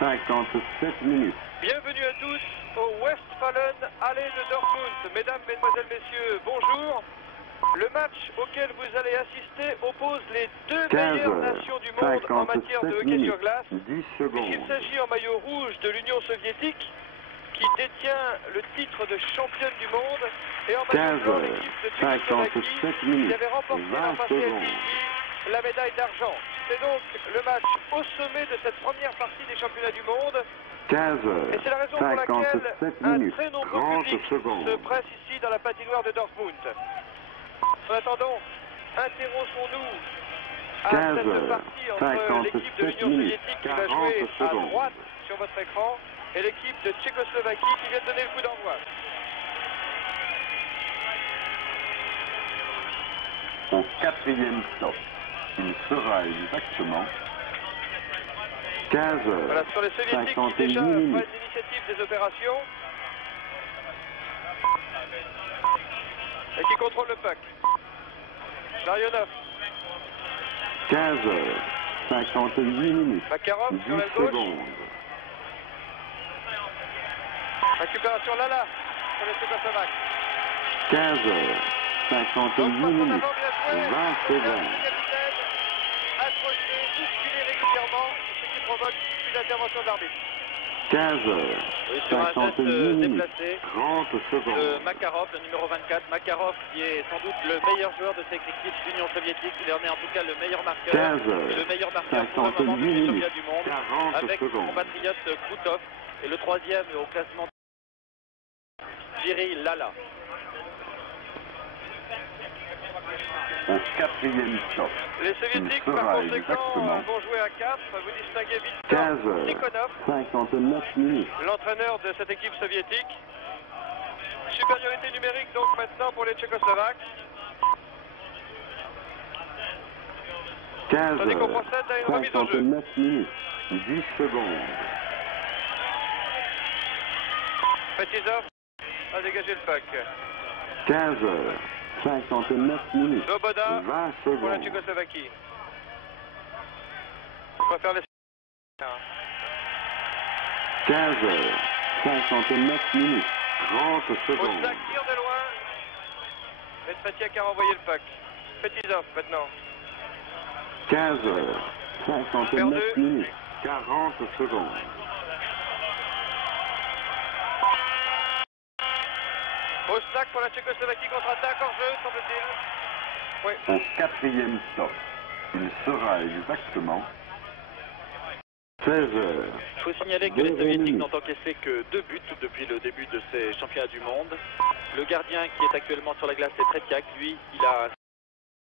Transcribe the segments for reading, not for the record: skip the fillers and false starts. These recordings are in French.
57 minutes. Bienvenue à tous au Westfalen Halle de Dortmund. Mesdames, Mesdemoiselles, Messieurs, bonjour. Le match auquel vous allez assister oppose les deux meilleures nations du monde en matière de hockey sur glace. 10 secondes. Il s'agit en maillot rouge de l'Union soviétique qui détient le titre de championne du monde et en maillot blanc l'équipe de Tchécoslovaquie qui avait remporté l'an passé à Helsinki la médaille d'argent. C'est donc le match au sommet de cette première partie des championnats du monde. 15 Et c'est la raison pour laquelle un très nombreux public secondes. se presse ici dans la patinoire de Dortmund. En attendant, intéressons-nous à 15 cette partie entre l'équipe de l'Union soviétique qui va jouer à droite sur votre écran et l'équipe de Tchécoslovaquie qui vient de donner le coup d'envoi. Au 4e stop, il sera exactement 15 Voilà, ce sont les soviétiques qui déjà prennent l'initiative des opérations et qui contrôlent le puck. Larionov. 58 minutes. Makarov 10 sur l'aile gauche. secondes. Récupération Lala pour les Tchécoslovaques. 58 minutes. 20 secondes. Accroché, bousculé régulièrement, ce qui provoque une intervention d'arbitre. 58 minutes. Déplacé. 30 secondes. De Makarov, le numéro 24. Makarov qui est sans doute le meilleur joueur de cette équipe d'Union soviétique. Il en est en tout cas le meilleur marqueur. 15 et le meilleur marqueur pour le moment du championnat du monde. 40 avec son secondes. compatriote Krutov. Et le troisième au classement, Cyril Lala. Au 4e stop, Les soviétiques par conséquent vont jouer à 4. Vous distinguez Viktor Tikhonov, 59 minutes. l'entraîneur de cette équipe soviétique. Supériorité numérique donc maintenant pour les Tchécoslovaques. 15 Tandis qu'on procède à une remise en jeu. 59 minutes. 10 secondes. Petizov a dégagé le puck. 59 minutes. Loboda 20 pour la secondes. Tchécoslovaquie. On va faire les... 59 minutes. 30 secondes. Osnak tire de loin. Mais Tretiak a renvoyé le puck. Petizov maintenant. 59 minutes. 40 secondes. Osnak pour la Tchécoslovaquie contre-attaque hors jeu, semble-t-il. Oui. Au 4e stop, il sera exactement 16 heures. Il faut signaler que les Soviétiques n'ont encaissé que 2 buts depuis le début de ces championnats du monde. Le gardien qui est actuellement sur la glace est Tretiak. Lui, il a...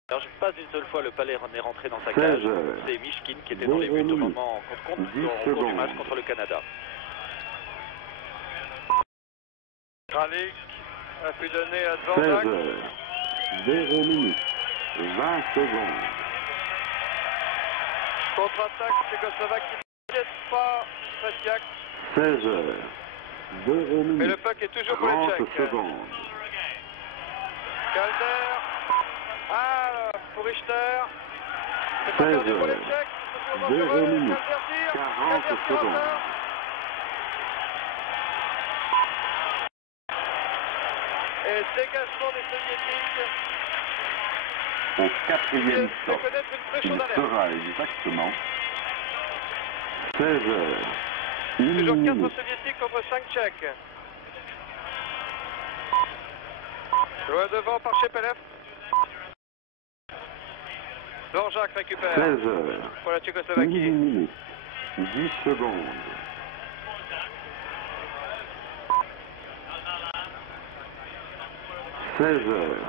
Alors, pas une seule fois le palais n'est rentré dans sa cage. C'est Mishkin qui était dans les buts au moment au cours du match contre le Canada. Kralik a pu donner à 16 Dvorak. heures. 0 minutes. 20 secondes. Contre-attaque Tchécoslovaque qui ne laisse pas Tretiak. 16 heures. 0 minutes. Mais le puck est toujours pour les 30 Tchèques. secondes. Calder. Ah, pour Richter. C'est pas 16 perdu pour les heures. Tchèques. 0 minutes. Calder tire. 40 Calder tire secondes. encore. Et dégagement des Soviétiques. Au 4e Je stop, connaître une très il chaude alerte. sera exactement 16 heures. 1 Toujours 4 minute. Soviétiques contre 5 Tchèques. Loin devant par Chepelev. Dvorak récupère 16 heures. pour la 1 Tchécoslovaquie. minute. 10 secondes. 16 heures.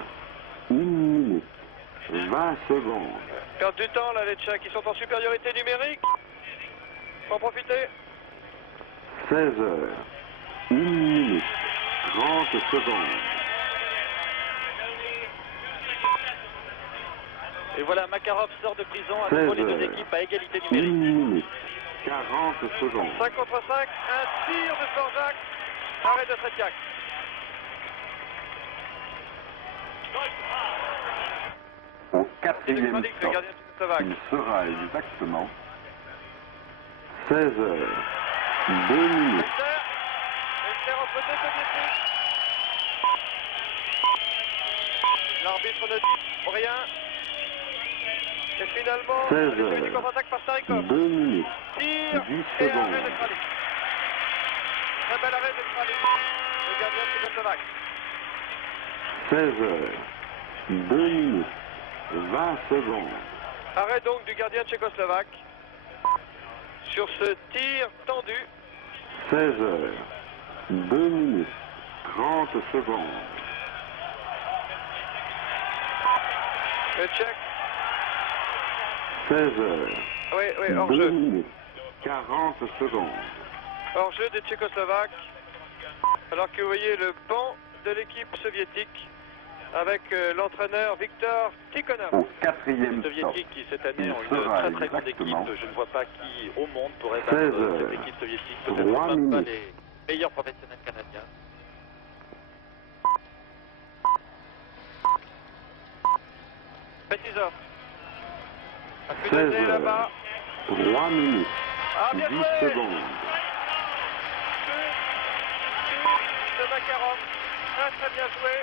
1 minute. 20 secondes. Perdent du temps là les Tchèques, ils sont en supériorité numérique. Faut en profiter. 16 heures. 1 minute. 30 secondes. Et voilà, Makarov sort de prison à 16 nouveau les deux heures. équipes à égalité 1 numérique. minute. 40 secondes. 5 contre 5, un tir de Dvorak, arrêt de Tretiak. Au 4e Le stop, gardien tchécoslovaque. il sera exactement 16 heures. 2 minutes. Essai entre deux soviétiques. L'arbitre ne dit rien. Et finalement, 16 l'essai du contre-attaque par Starikov. 2 minutes. Tire 10 et secondes. arrêt de Kralik. Très bel arrêt de Kralik. Le gardien tchécoslovaque. 16 heures. 2 minutes. 20 secondes. Arrêt donc du gardien tchécoslovaque sur ce tir tendu. 16 heures. 2 minutes. 30 secondes. Le Tchèque. 16 heures. Oui, 2 hors-jeu. minutes. 40 secondes. Hors-jeu des Tchécoslovaques. Alors que vous voyez le banc de l'équipe soviétique avec l'entraîneur Viktor Tikhonov. Au quatrième Les stop. soviétiques qui cette année Il ont une sera très très grande exactement équipe. Je ne vois pas qui au monde pourrait 16 battre heures. cette équipe soviétique. Peut-être 3 même pas minutes. les meilleurs professionnels canadiens. Petizov. A pu 16 donner là-bas. heures. 3 minutes. Ah, bien 10 joué. secondes. De Makarov. Très bien joué.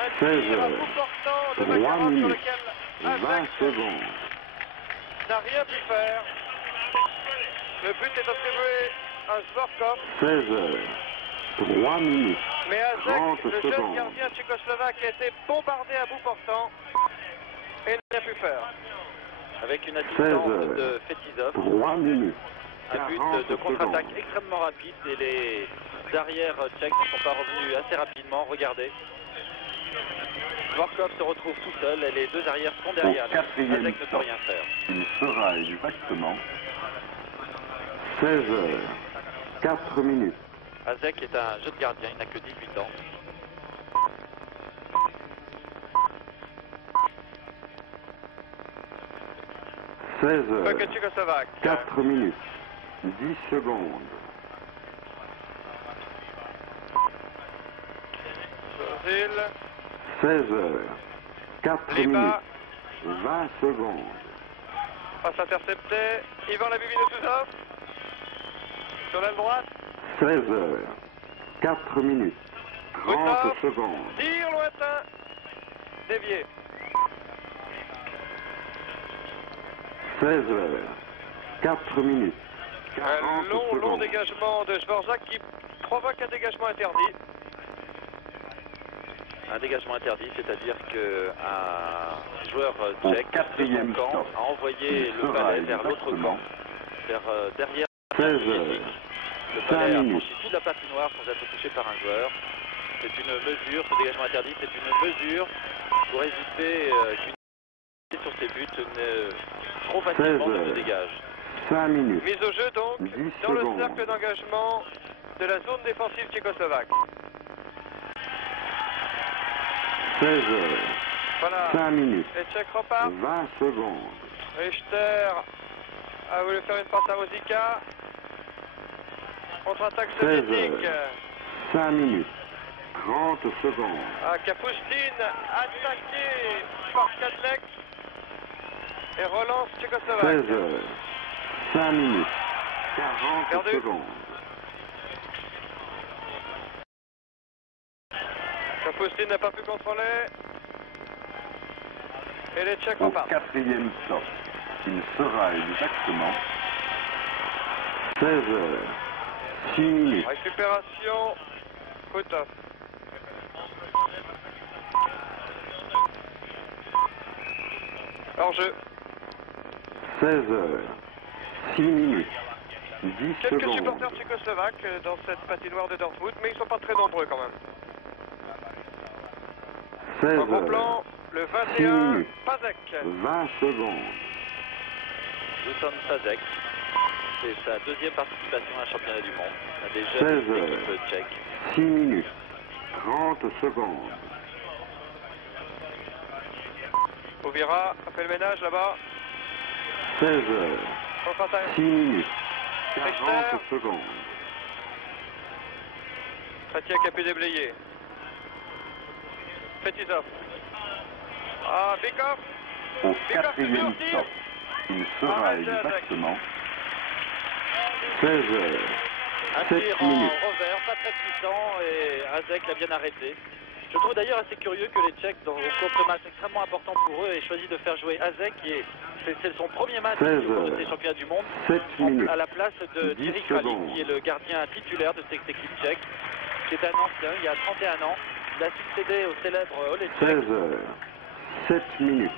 Un 16 tir à heures. bout portant de 3 Makarov sur minutes. lequel 20 Azek secondes. n'a rien pu faire. Le but est attribué à Zvorkov. 16 heures. 3 minutes. Mais 30 Azek, le jeune secondes. gardien tchécoslovaque, a été bombardé à bout portant et n'a rien pu faire. Avec une 16 assistance heures. de Fetizov. 3 minutes. Un but 40 de contre-attaque secondes. extrêmement rapide et les arrières tchèques ne sont pas revenus assez rapidement. Regardez. Zvorkov se retrouve tout seul et les deux arrières sont derrière. Au quatrième Azek ne peut stop. rien faire. Il sera exactement 16 heures. 4 minutes. Azek est un jeune gardien, il n'a que 18 ans. Puck heures. tchécoslovaque. 4 minutes. 10 secondes. Sorzil. 16 heures. 4 Liba. minutes. 20 secondes. Passe intercepté. Ivan Labubinosuzov. Sur l'aile droite. 16 heures. 4 minutes. 30 Rutov. secondes. Tir lointain. Dévié. 16 heures. 4 minutes. 40 Un long secondes. dégagement de Dvorak qui provoque un dégagement interdit. Un dégagement interdit, c'est-à-dire qu'un joueur tchèque de quatrième son camp stop. a envoyé Il le sera balai vers l'autre exactement camp, vers derrière 16 le heures. Le 5 balai a minutes. franchi toute la patinoire sans être touché par un joueur. C'est une mesure, ce dégagement interdit, c'est une mesure pour éviter qu'une sur ses buts trop facilement ne se heures. dégage. 5 minutes. Mise au jeu donc 10 dans le secondes. cercle d'engagement de la zone défensive tchécoslovaque. 16 heures. Voilà. 5 minutes. Les Tchèques repartent. 20 secondes. Richter a voulu faire une passe à Rosica. Contre-attaque 16 soviétique. heures. 5 minutes. 30 secondes. À Kapustin, attaqué par Kadlec. Et relance 16 tchécoslovaque. heures. 5 minutes. 40 Perdu. secondes. Kapustin n'a pas pu contrôler. Et les Tchèques Au repartent. quatrième stop. Il sera exactement 16 heures. 6 minutes. Récupération. Kutov. Hors-jeu. 16 heures. 6 minutes. 10 Quelques secondes. supporters tchécoslovaques dans cette patinoire de Dortmund, mais ils ne sont pas très nombreux quand même. 16 En gros heures. plan, le 6 21, minutes. Pazek. 20 secondes. Dusan Sazek, c'est sa deuxième participation à un championnat du monde. Un des 16 jeunes heures. équipes tchèques. 6 minutes. 30 secondes. Ouvira a fait le ménage là-bas. 16 heures. Contre-attaque. 6 minutes. Richter. 40 secondes. Tretiak a pu déblayer. Petizov. Ah, Bikov. Au quatrième stop. Il sera Arrête, exactement 16 heures. Un 7 tir en minutes. revers, pas très puissant, et Hazek l'a bien arrêté. Je trouve d'ailleurs assez curieux que les Tchèques, dans ce match extrêmement important pour eux, aient choisi de faire jouer Hazek, c'est son premier match 16 au cours de ces championnats du monde, 7 minutes. à la place de 10 Thierry Kralik, secondes. qui est le gardien titulaire de cette équipe tchèque, qui est un ancien, il y a 31 ans. Il a succédé au célèbre Oletchek. 16 7 minutes.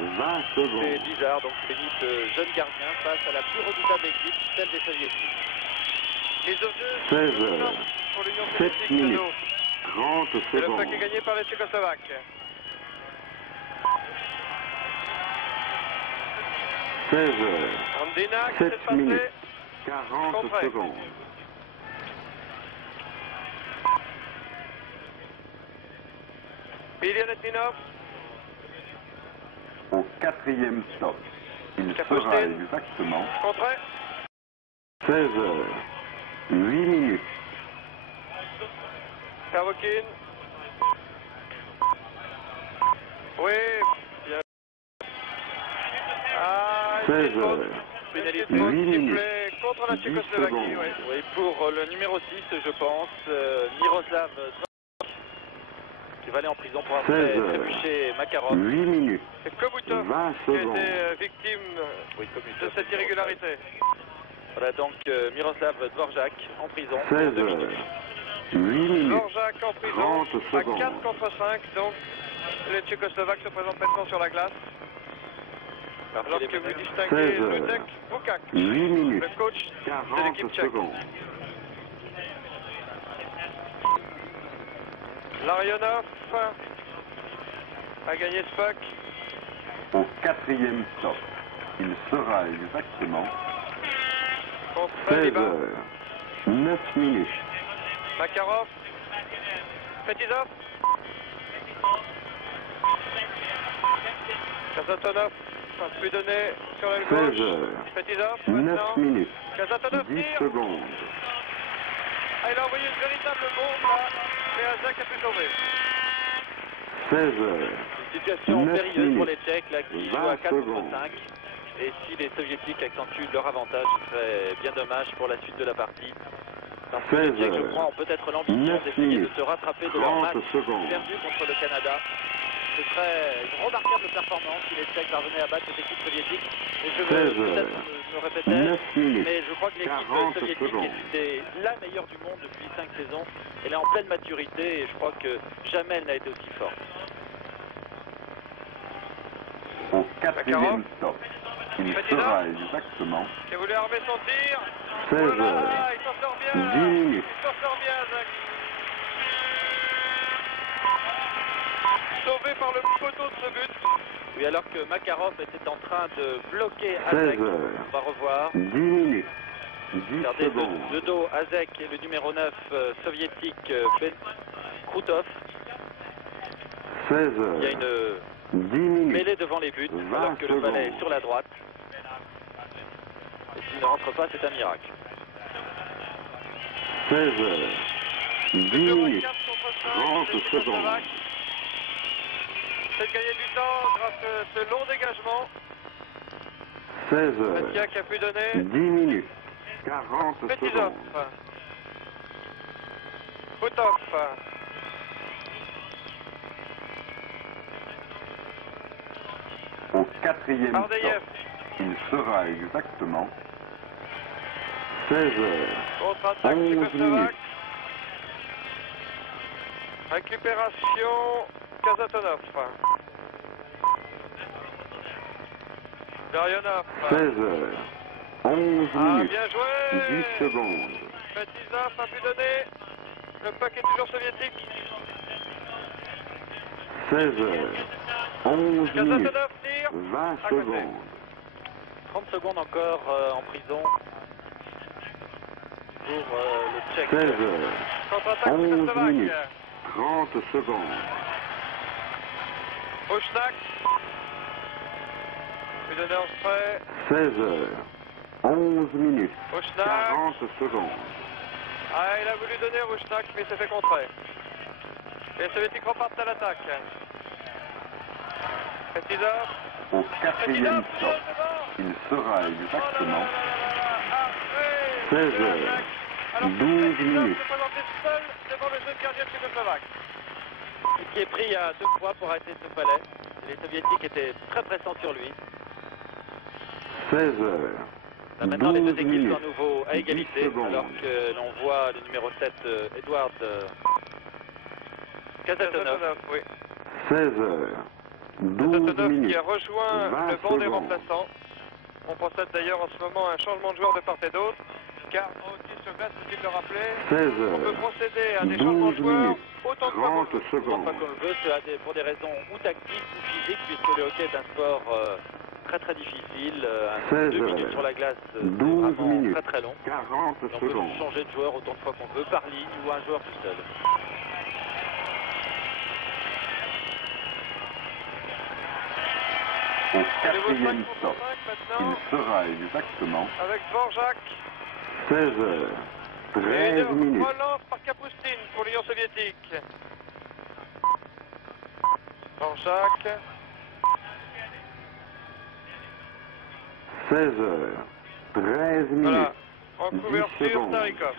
20 C'est secondes. bizarre, donc c'est mis ce jeune gardien face à la plus redoutable équipe, celle des Soviétiques. Les au jeu, 16 pour l'Union 7 soviétique, minutes. Renault. 30 Et le secondes. puck est gagné par les Tchécoslovaques. 16 Andina qui 7 s'est passé. minutes. 40 Contré. secondes. Billy Letminov. Au 4e stop. Il Kapustin. sera exactement Contré. 16 8 minutes. Pervokin. Oui, bien. Ah, 16 Pénalité. huit minutes. sifflé contre la 10 Tchécoslovaquie, secondes. oui. Oui, pour le numéro 6, je pense, Miroslav Dvorak, qui va aller en prison pour avoir 16 trébuché Makarov. 8 minutes. C'est Kobutov 20 qui a secondes. été victime Oui, comme il de cette irrégularité. Voilà donc Miroslav Dvorak en prison. 16 2 minutes. 8 minutes. Dvorak en prison 30 à secondes. 4 contre 5, donc les Tchécoslovaques se présentent maintenant sur la glace. Alors que vous distinguez 16 Ludek Vukak, 8 minutes. le coach de 40 l'équipe tchèque. secondes. Larionov a gagné ce puck. Au 4e stop. Il sera exactement Contre 16 Liba. 9 minutes. Makarov. Petizov. Kazatonov a pu donner sur l'aile 16 gauche. Petizov 9 maintenant. minutes. Kazatonov 10 tire. secondes. Ah, il a envoyé une véritable bombe là. Et Hazek a pu sauver. 16 Une situation 9 périlleuse pour minutes. les Tchèques là, qui 20 jouent à 4 contre secondes. 5. Et si les Soviétiques accentuent leur avantage, ce serait bien dommage pour la suite de la partie. Parce que les 16 Tchèques, je crois, ont peut-être l'ambition 9 d'essayer de minutes. se rattraper de leur 30 match secondes. perdu contre le Canada. Ce serait une remarquable performance si les Tchèques parvenaient à battre cette équipe soviétique. Et je veux 16 peut-être me répéter, 9 minutes. mais je crois que l'équipe 40 soviétique secondes. est la meilleure du monde depuis 5 saisons. Elle est en pleine maturité et je crois que jamais elle n'a été aussi forte. Au 4e Makarov. stop. Il Petitov. sera exactement Qui a voulu armer son tir. 16 Oh là là, il s'en sort bien. 10 minutes. Il s'en sort bien, Hazek. Sauvé par le poteau de ce but. Oui, alors que Makarov était en train de bloquer 16 Hazek. On va revoir. 10 minutes. 10 Regardez secondes. de dos Hazek et le numéro 9 soviétique Ben Krutov. 16 Il y a une 10 minutes. mêlée devant les buts 20 alors que le balai est secondes. sur la droite. Et s'il ne rentre pas, c'est un miracle. 16 10 Le minutes. 4 contre 5. 30 les secondes. Tchécoslovaques. C'est de gagner du temps grâce à ce long dégagement. 16 Mathia qui a pu donner 10 minutes. 40 Petizov. secondes. Poutov. Au 4e Ardeyev stop. Il sera exactement 16 contre-attaque 11 tchécoslovaque. minutes. Récupération Kazatonov. Larionov. 16 11 Ah, minutes. bien joué. 10 secondes. Petizov a pu donner. Le puck est toujours soviétique. 16 11 minutes. Kazatonov tire. 20 À côté. secondes. 30 secondes encore en prison pour le Tchèque. 16 Contre-attaque 11 tchécoslovaque. minutes. 30 secondes. Oshnak. Pu donner en spray. 16 11 minutes. Oshnak. 40 secondes. Ah, il a voulu donner Oshnak, mais il s'est fait contrer. Les Soviétiques repartent à l'attaque. Petizov. Au 4e Petizov, stop. devant. Il sera Oh là là exactement là là là là. Après, 16 le Hazek a Alors, 12 Petitov minutes. s'est présenté seul devant le jeune gardien tchécoslovaque. Qui est pris à 2 fois pour arrêter ce palais. Les soviétiques étaient très pressants sur lui. 16 heures. Là, maintenant, les 12 deux équipes minutes. sont à nouveau à 10 égalité, secondes. alors que l'on voit le numéro 7, Edward Kazatonov. Oui. 16 heures. 12 Kazatonov minutes. qui a rejoint 20 le banc des secondes. remplaçants. On procède d'ailleurs en ce moment à un changement de joueur de part et d'autre. Car aussi sur glace, faut-il le rappeler, 16 on peut heures. procéder à des changements de 12 joueurs minutes. autant de fois qu'on 30 le veut. secondes. Pas qu'on le veut, pour des raisons ou tactiques ou physiques, puisque le hockey est un sport très très difficile, 16 2 minutes heures. sur la glace, c'est 12 vraiment minutes. très très long. 40 Et on peut secondes. changer de joueur autant de fois qu'on veut, par ligne ou un joueur tout seul. Au À nouveau 5 quatrième contre stop. 5 Il maintenant, sera exactement avec Dvorak. 16 heures. Et 13 une minutes. relance par Kapustin pour l'Union soviétique. Dvorak. 16 heures. 13 minutes. Voilà. En 10 couverture, secondes. Starikov.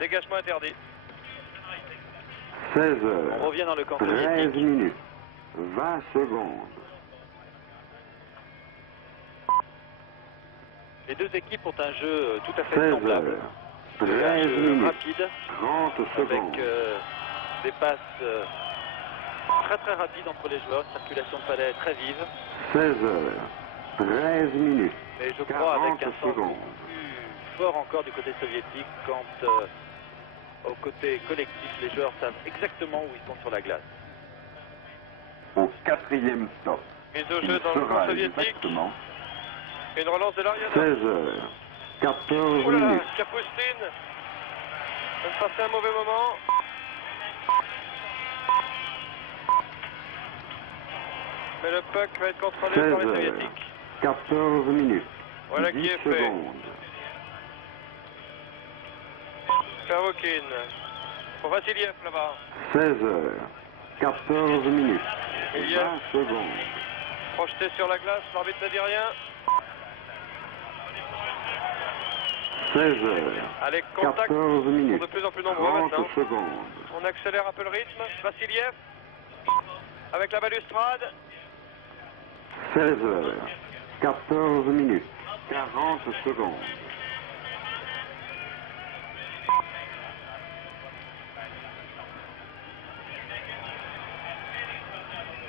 Dégagement interdit. 16 On heures. revient dans le camp 13 soviétique. minutes. 20 secondes. Les deux équipes ont un jeu tout à fait 16 semblable. heures. Un 13 jeu minutes. rapide, 30 secondes. avec des passes très très rapides entre les joueurs, une circulation de palais très vive. 16 heures. 13 minutes. Mais je crois avec 40 un sens secondes. plus fort encore du côté soviétique quand au côté collectif les joueurs savent exactement où ils sont sur la glace. Au quatrième stop. Mise au Il jeu dans le camp sera soviétique. exactement Une relance de l'Ariana. 16 heures. 14 Oh là là, minutes. Kapustin vient de passer un mauvais moment. Mais le puck va être contrôlé 16 par les heures. soviétiques. 14 minutes. Voilà 10 qui est fait. secondes. Pervokin. Pour Vassiliev là-bas. 16 heures. 14 minutes. Il y a- 20 secondes. Projeté sur la glace, l'arbitre ne dit rien. 16 heures. Allez, contact 14 sont minutes. de plus en plus nombreux 30 maintenant. secondes. On accélère un peu le rythme. Vassiliev avec la balustrade. 16 heures. 14 minutes. 40 secondes.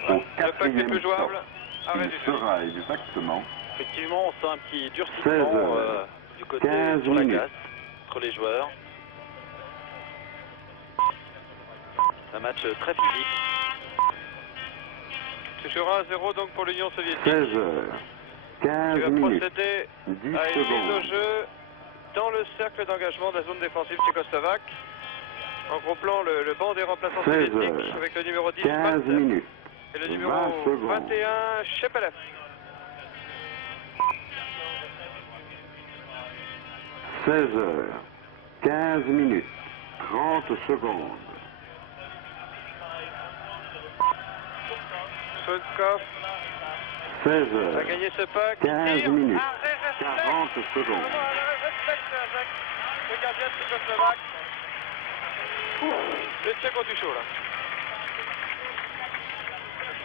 Au Le puck n'est quatrième plus jouable. stop, Arrêt il du jeu. sera exactement Effectivement, on sent un petit 16 durcissement heures. du côté 15 sur la minutes. glace entre les joueurs. Un match très physique. Toujours 1-0 donc pour l'Union soviétique. 16 heures. Qui 15 va minutes. procéder 10 à une mise au secondes. jeu dans le cercle d'engagement de la zone défensive tchécoslovaque. En gros plan, le banc des remplaçants 16 soviétiques heures. avec le numéro 10 15 Maltsev minutes. et le 20 numéro secondes. 21 Shepelev. 16 heures. 15 minutes. 30 secondes. Sudkov 16 a heures. gagné ce puck. 15 Tire. minutes. Arrêt, réflexe. 40 secondes. Vraiment, arrêt, réflexe avec le gardien tchécoslovaque. Les Tchèques ont du chaud là.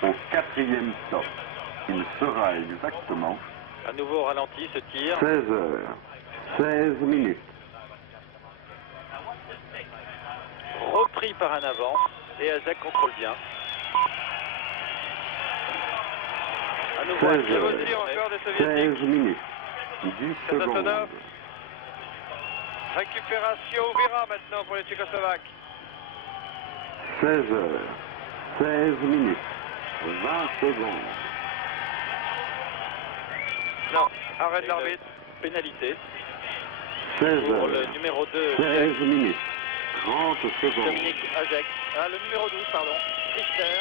Au quatrième stop, il sera exactement À nouveau au ralenti, ce tir. 16 heures. 16 minutes. Repris par un avant. Et Azek contrôle bien. À nouveau 16 un Nouveau heures. tir encore des 16 soviétiques. minutes. 10 secondes. Kazatonov. Récupération Ouvira maintenant pour les Tchécoslovaques. 16 heures. 16 minutes. 20 secondes. Non, arrêt de l'arbitre. Pénalité 16 pour heures. le numéro 2, 16 minutes. 30 secondes. Dominique Azek. Ah, le numéro 12, pardon. Richter.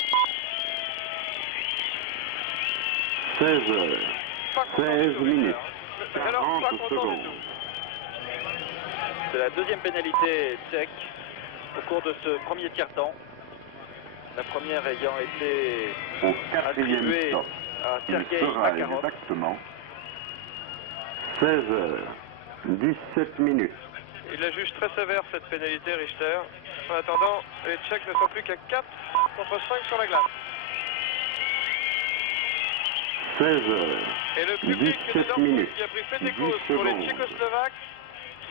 16 heures. Pas content 16 du tout, minutes. Richter. Alors, pas 40 content du secondes. tout. C'est la deuxième pénalité tchèque au cours de ce premier tiers-temps. La première ayant été Au quatrième attribuée stop, à il Sergei sera Makarov. exactement 16 heures. 17 minutes. Il la juge très sévère cette pénalité, Richter. En attendant, les Tchèques ne sont plus qu'à 4 contre 5 sur la glace. 16 heures. Et le public de 17 Dortmund minutes. qui a pris fait des 10 causes pour les secondes. Tchécoslovaques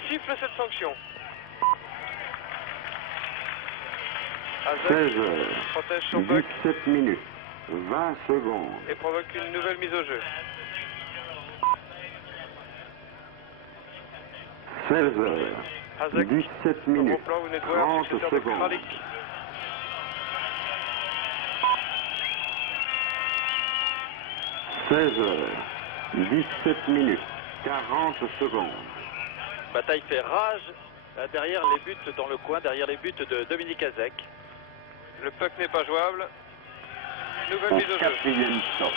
siffle cette sanction. 16 Hazek heures. protège son puck 17 minutes. 20 secondes. et provoque une nouvelle mise au jeu. 16 heures. Hazek, 17 au gros minutes. plan, vous venez de voir, 30 successeur de secondes. Kralik. 16 heures. 17 minutes. 40 secondes. Bataille fait rage derrière les buts dans le coin, derrière les buts de Dominique Hazek. Le puck n'est pas jouable. Nouvelle Au mise au jeu. 4e stop.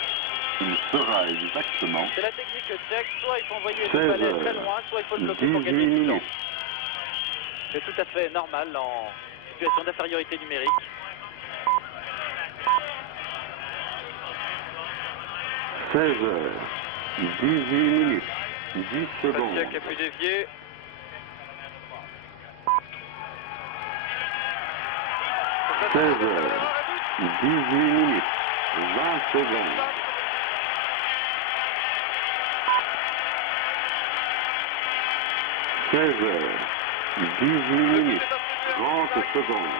Il sera exactement C'est la technique tchèque, soit il faut envoyer 16 le balai très heures. loin, soit il faut le bloquer pour 18 gagner du temps. minutes. C'est tout à fait normal en situation d'infériorité numérique. 16 heures. 18 minutes. 10 secondes. Batiak a pu dévier. 16 heures. 18 minutes. 20 secondes. 16 heures. 18 minutes. 30 secondes.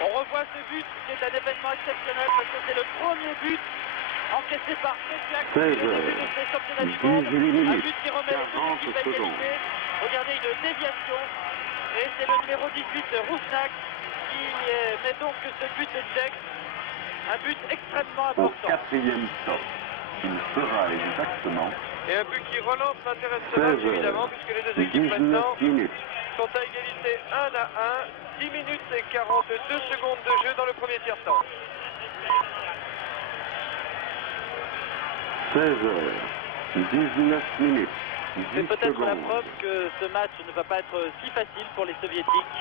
On revoit ce but qui est un événement exceptionnel parce que c'est le premier but encaissé par Batiak 16 depuis le début heures. de ces championnats du monde. 18 Un minutes. but qui remet les deux 40 équipes à secondes. égalité. Regardez une déviation et c'est le numéro 18 Rousnak qui met donc ce but tchèque. Un but extrêmement Au important. 4e stop. Il sera exactement Et un but qui relance l'intérêt de ce 16 match, heures. évidemment, puisque les deux équipes 19 maintenant minutes. sont à égalité 1 à 1. 10 minutes et 42 secondes de jeu dans le premier tiers-temps. 16 heures. 19 minutes. C'est 10 peut-être la secondes. preuve que ce match ne va pas être si facile pour les soviétiques.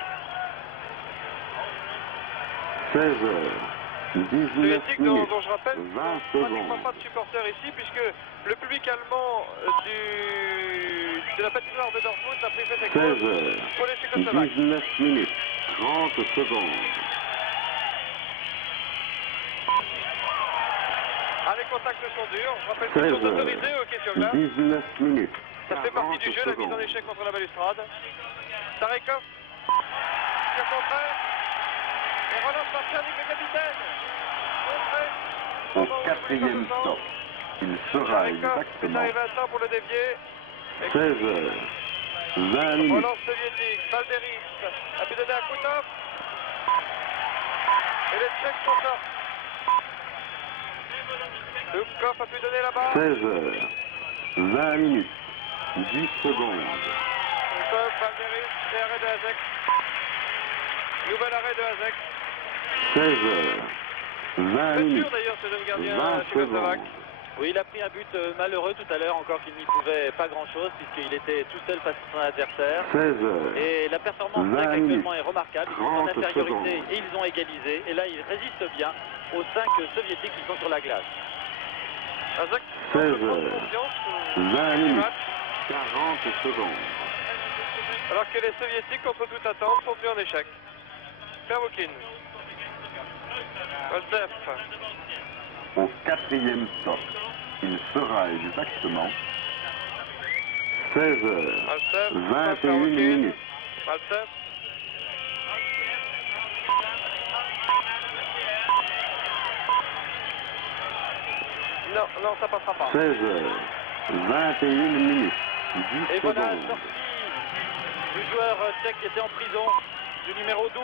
16 heures. 19 Soviétique dont minutes. je rappelle, 20 pratiquement secondes. pas de supporters ici, puisque le public allemand de la patinoire de Dortmund a pris fait des 16 causes heures. pour les Tchécoslovaques. 19 minutes. 30 secondes. Ah, les contacts sont durs. Je rappelle 16 qu'ils sont heures. autorisés au hockey sur glace. 19 minutes. Ça fait partie du 40 jeu, la mise en secondes. échec contre la balustrade. Tarekov, tir contraire. Et relance par Tchernik, le capitaine. Contré. Au 4e stop. Il sera Tarekov est exactement arrivé à temps pour le dévier. 16 heures. 20 minutes. Relance soviétique. Valderis a pu donner à Koutov. Et les Tchèques sont sortis. Dubkov a pu donner la balle. 16 heures. 20 minutes. 10 secondes. Koutov, Valderis et arrêt de Hazek. Nouvel arrêt de Hazek. 16 heures. 20 Très minutes. sûr d'ailleurs ce jeune gardien 20 tchécoslovaque. secondes. Oui, il a pris un but malheureux tout à l'heure, encore qu'il n'y pouvait pas grand-chose, puisqu'il était tout seul face à son adversaire. 16 heures. Et la performance 20 tchèque actuellement minutes. est remarquable. Ils sont en 30 infériorité secondes. et ils ont égalisé. Et là, ils résistent bien aux 5 soviétiques qui sont sur la glace. Hazek 16 semble prendre heures. confiance 20 du minutes. match, 40 secondes. alors que les soviétiques, contre toute attente, sont mis en échec. Pervokin. Olsev. Au 4e stop. Il sera exactement 16 heures. Olsev. 21 Pervokin. minutes. Olsev. Non, non, ça passera pas. 16 heures. 21 minutes. 10 Et voilà la secondes. sortie du joueur tchèque qui était en prison, du numéro 12.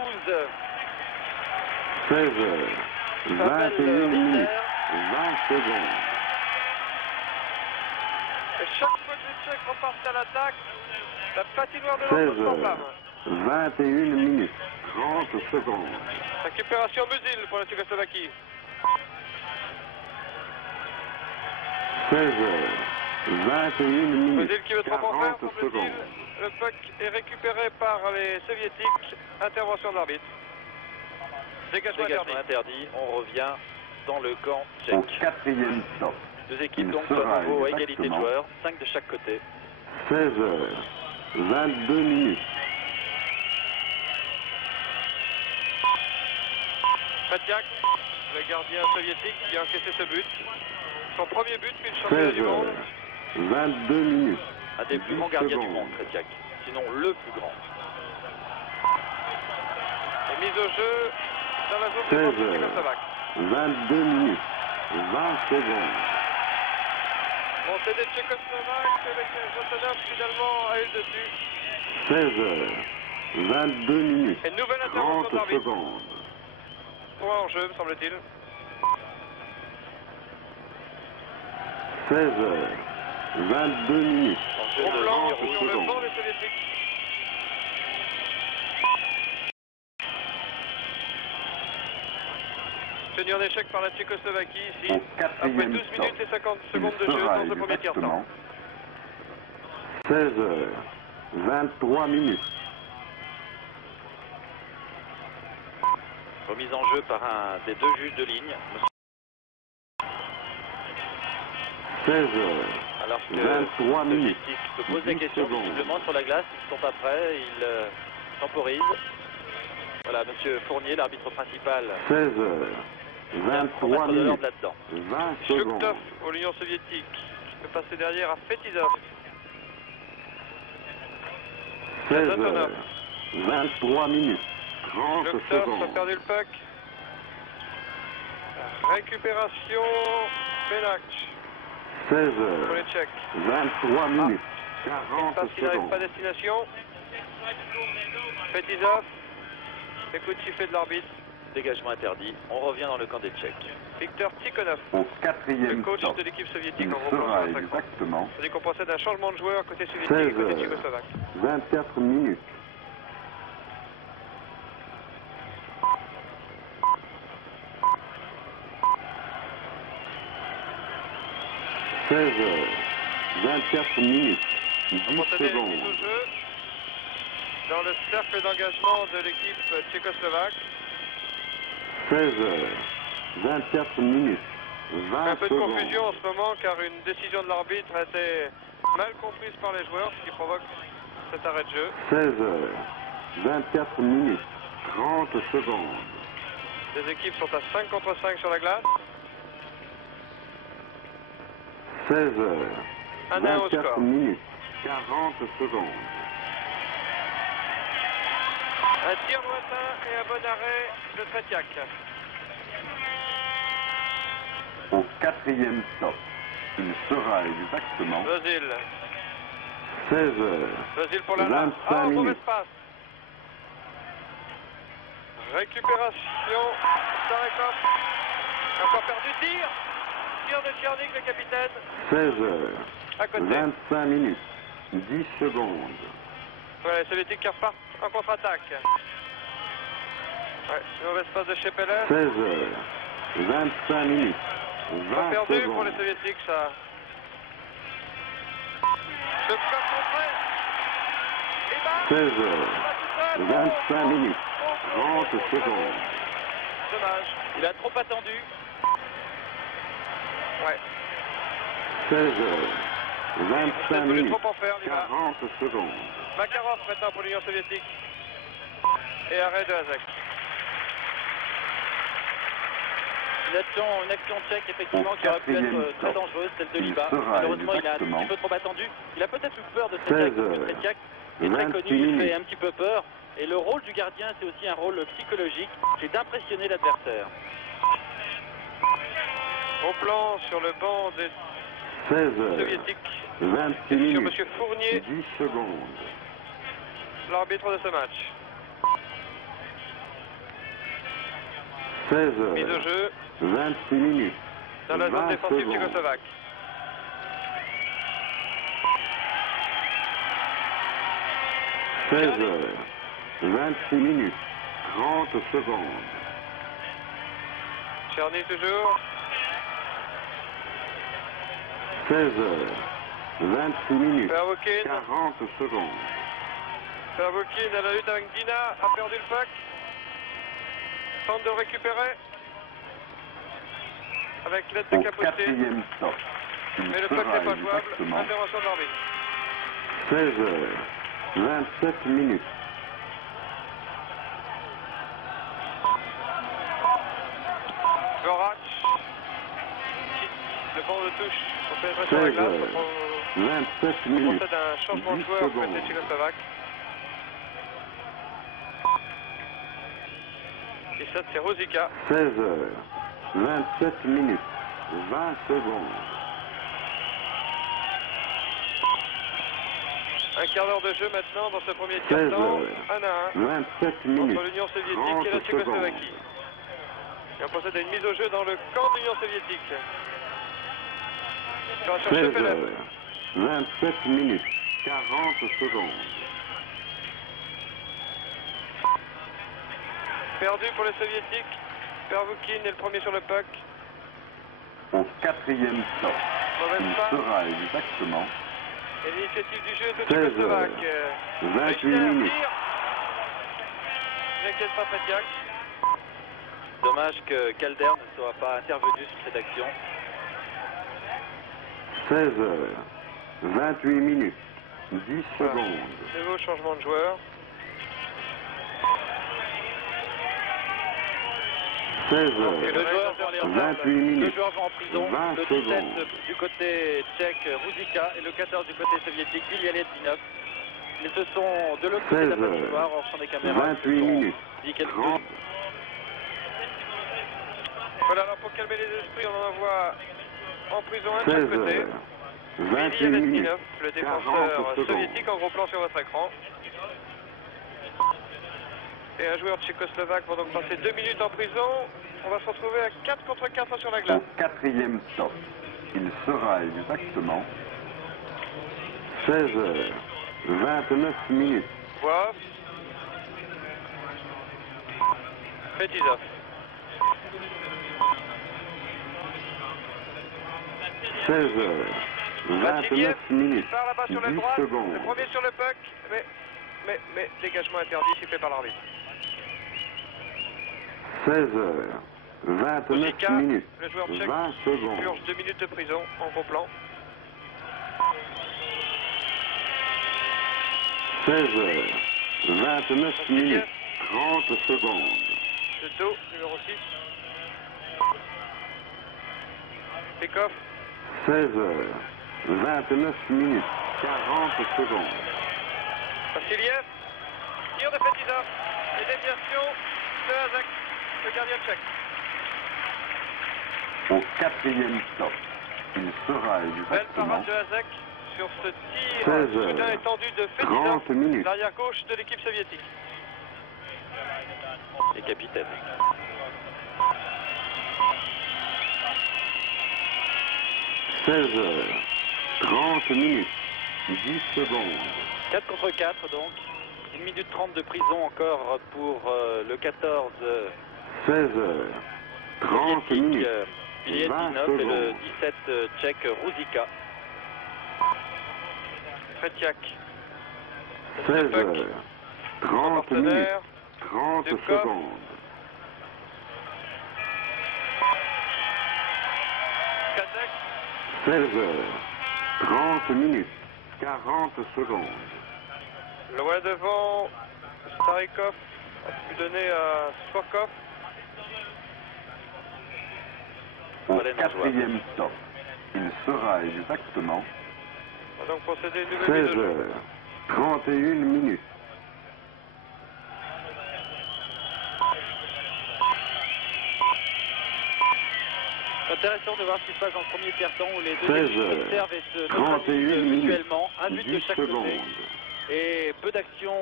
16 heures. 21 minutes. 20 secondes. Et chaque fois que les Tchèques repartent à l'attaque, la patinoire de 16 Dortmund heures. s'enflamme. 21 minutes. 30 secondes. Récupération Musil pour la Tchécoslovaquie. 16 heures. 21 minutes. Musil qui veut trop en faire, 40 semble-t-il. secondes. Le puck est récupéré par les soviétiques. Intervention de l'arbitre. Dégagement Dégagement interdit. interdit. On revient dans le camp Au tchèque. 4e stop. Deux équipes Il donc sera à nouveau à égalité de exactement joueurs, 5 de chaque côté. 16 heures. 22 minutes. Matiak, le gardien soviétique qui a encaissé ce but. Son premier but, puis le championnat 16 du monde. heures, 22 minutes. Un des plus grands gardiens du monde, Tretiak. Sinon le plus grand. Et mise au jeu dans la zone 16 défensive heures, tchécoslovaque. 22 minutes. 20 secondes. Montée des Tchécoslovaques avec Jotanov finalement a eu le dessus. 16 heures, 22 minutes. Et nouvelle intervention 30 de l'arbitre. secondes. Point en jeu, me semble-t-il. 16 heures, 22 minutes. Au plan 30 sur le banc secondes. des soviétiques. Tenu en échec par la Tchécoslovaquie ici. Au Après quatrième 12 stop. minutes et 50 Il secondes de jeu sera dans ce premier tiers-temps. exactement 16 heures, 23 minutes. Remise en jeu par un des deux juges de ligne. 16 heures, Alors que 23 le minutes. soviétique se pose la 10 question secondes. visiblement sur la glace. Ils ne sont pas prêts, ils temporisent. Voilà, monsieur Fournier, l'arbitre principal. 16 heures, Pour 23 mettre de minutes. l'ordre là-dedans. 20 Shuktov secondes. pour l'Union soviétique. Qui peut passer derrière à Fetizov. 16 heures, 23 minutes. 30 Shuktov a secondes. perdu le puck. Récupération. Benac 16 pour heures, les Tchèques. 23 minutes. Passe 40 qui n'arrive secondes. pas à destination. Fetizov. Écoute sifflet de l'arbitre. Dégagement interdit. On revient dans le camp des Tchèques. Victor Tikhonov, Au le quatrième coach stop, de l'équipe soviétique il en gros plan sera sur l'attaquant. exactement C'est-à-dire qu'on procède à un changement de joueur côté soviétique 16 et côté heures, tchécoslovaque. 24 minutes. « 16 heures, 24 minutes, 10 On procède à une secondes. mise au jeu dans le cercle d'engagement de l'équipe tchécoslovaque. 16 heures, 24 minutes, 20 Un peu de secondes. confusion en ce moment car une décision de l'arbitre a été mal comprise par les joueurs, ce qui provoque cet arrêt de jeu. 16 heures, 24 minutes, 30 secondes. Les équipes sont à 5 contre 5 sur la glace. 16 heures, 1-1 au 24 score. minutes, 40 secondes. Un tir lointain et un bon arrêt de Tretiak. Au quatrième stop, il sera exactement Vasil. 16 heures, Vasil pour la 25 mauvaise minutes. passe. Récupération. Starekov. Encore perdu. Tir. Tir de Tchernik, le capitaine. 16 heures, À côté. 25 minutes, 10 secondes. Voilà, les soviétiques qui repartent en contre-attaque. Ouais, une mauvaise passe de Chepeler. 16 heures, 25 minutes, Pas 20 perdu pour les secondes. soviétiques, ça. Le frappe contré. Et bah, 16 heures, pas tout seul. 25 minutes, 30 secondes. Dommage. Il a trop attendu. Ouais. 16 heures, Il 25 a voulu minutes, trop en faire, Lima. 40 secondes. Makarov maintenant pour l'Union soviétique. Et arrêt de Hazek. Une action tchèque effectivement Au qui aurait pu être quatrième très stop, dangereuse, celle de il Liba. sera Malheureusement, il a un exactement petit peu trop attendu. Il a peut-être eu peur de 16 Tretiak, parce que heures, Tretiak est très 26 connu, il fait minutes. un petit peu peur. Et le rôle du gardien, c'est aussi un rôle psychologique, c'est d'impressionner l'adversaire. Au plan sur le banc des 16 heures, soviétiques. 26 Sur minutes, Monsieur Fournier, 10 secondes. l'arbitre de ce match. 16 Mise au heures, jeu 26 minutes, dans la zone 20 défensive secondes. tchécoslovaque. 16 heures, 26 minutes, 30 secondes. Tcherny toujours. 16 heures, 26 minutes, Pervokin. 40 secondes. Pervokin à la lutte avec Dina a perdu le puck. Tente de le récupérer. Avec l'aide de Au Capoté. quatrième stop, il Mais le puck sera n'est pas jouable. exactement Intervention de l'arbitre. 16 heures, 27 minutes. Gorac. Le banc de touche pour pénétration à la 16 glace. heures. 27 minutes. On procède à un changement de 10 joueur secondes. côté tchécoslovaque. Et ça, c'est Rosica. 16 heures. 27 minutes. 20 secondes. Un quart d'heure de jeu maintenant dans ce premier 16 quart-temps. heures. 1 à 1 27 minutes. entre l'Union soviétique 30 et la Tchécoslovaquie. secondes. Et on procède à une mise au jeu dans le camp de l'Union soviétique. On va 16 chercher Pelem. heures. 27 minutes. 40 secondes. Perdu pour les soviétiques. Pervoukine est le premier sur le puck. Au 4e stop. Mauvaise Il passe. sera exactement Et l'initiative du jeu est au 16 heures. Tchécoslovaque. 28 Richter minutes. tire. N'inquiète pas Fatiak. Dommage que Calder ne soit pas intervenu sur cette action. 16 heures. 28 minutes. 10 Voilà. secondes. Nouveau changement de joueur. 16 Et heures. le joueur vont aller en 28 Le minutes. joueur va en prison. 20 Le 17 secondes. du côté tchèque, Ruzika, et le 14 du côté soviétique, Ilya Letvinov. Ils se sont de l'autre côté de la 16 heures. patinoire en champ des caméras. 28 minutes. Dit quelque 30. Voilà, alors pour calmer les esprits, on en envoie en prison un de 16 chaque côté. heures. 28 Ilya minutes. Letvinov, le 40 défenseur secondes. soviétique, en gros plan sur votre écran. Et un joueur tchécoslovaque va donc passer 2 minutes en prison. On va se retrouver à 4 contre 4 sur la glace. Au 4e stop. Il sera exactement 16 heures. 29 minutes. Voix. Fetisov. 16 heures. 29 minutes. Part là-bas sur la 10 droite. secondes. Le premier sur le puck. Mais dégagement interdit, sifflé par l'arbitre. 16 heures. 29 Rosica, minutes. le joueur tchèque, 20 secondes. purge 2 minutes de prison en gros plan. 16 heures. 29 minutes. 30 secondes. De dos, numéro 6. Pekov. 16 heures. 29 minutes. 40 secondes. Vassiliev. Tir de Fetisov. Et déviation de Hazek, le gardien tchèque. Au 4e stop. Il sera Belle exactement parade de Hazek sur ce tir 16 soudain heures. étendu de 30 Fetisov, minutes. l'arrière gauche de l'équipe soviétique. Et capitaine. 16 heures. 30 minutes. 10 secondes. 4 contre 4 donc. 1 minute 30 de prison encore pour le 14 16 heures. 30 soviétique, minutes. Ilya 20 Letvinov, et le secondes. 17 tchèque Ruzika. Fetiak. 16 heures. 30 minutes. Partenaire. 30 Zubkov. secondes. Kazek. 16 heures. 30 minutes. 40 secondes. Loin devant, Starikov a pu donner à Swarkov. Au Voilà, non, 4e stop. Il sera exactement On va donc procéder à une nouvelle mise 16 au jeu. heures. 31 minutes. Intéressant de voir ce qui se passe dans le premier tiers-temps où les deux 16 équipes heures. s'observent et se 31 neutralisent minutes. mutuellement. Un but de 10 chaque côté secondes. et peu d'actions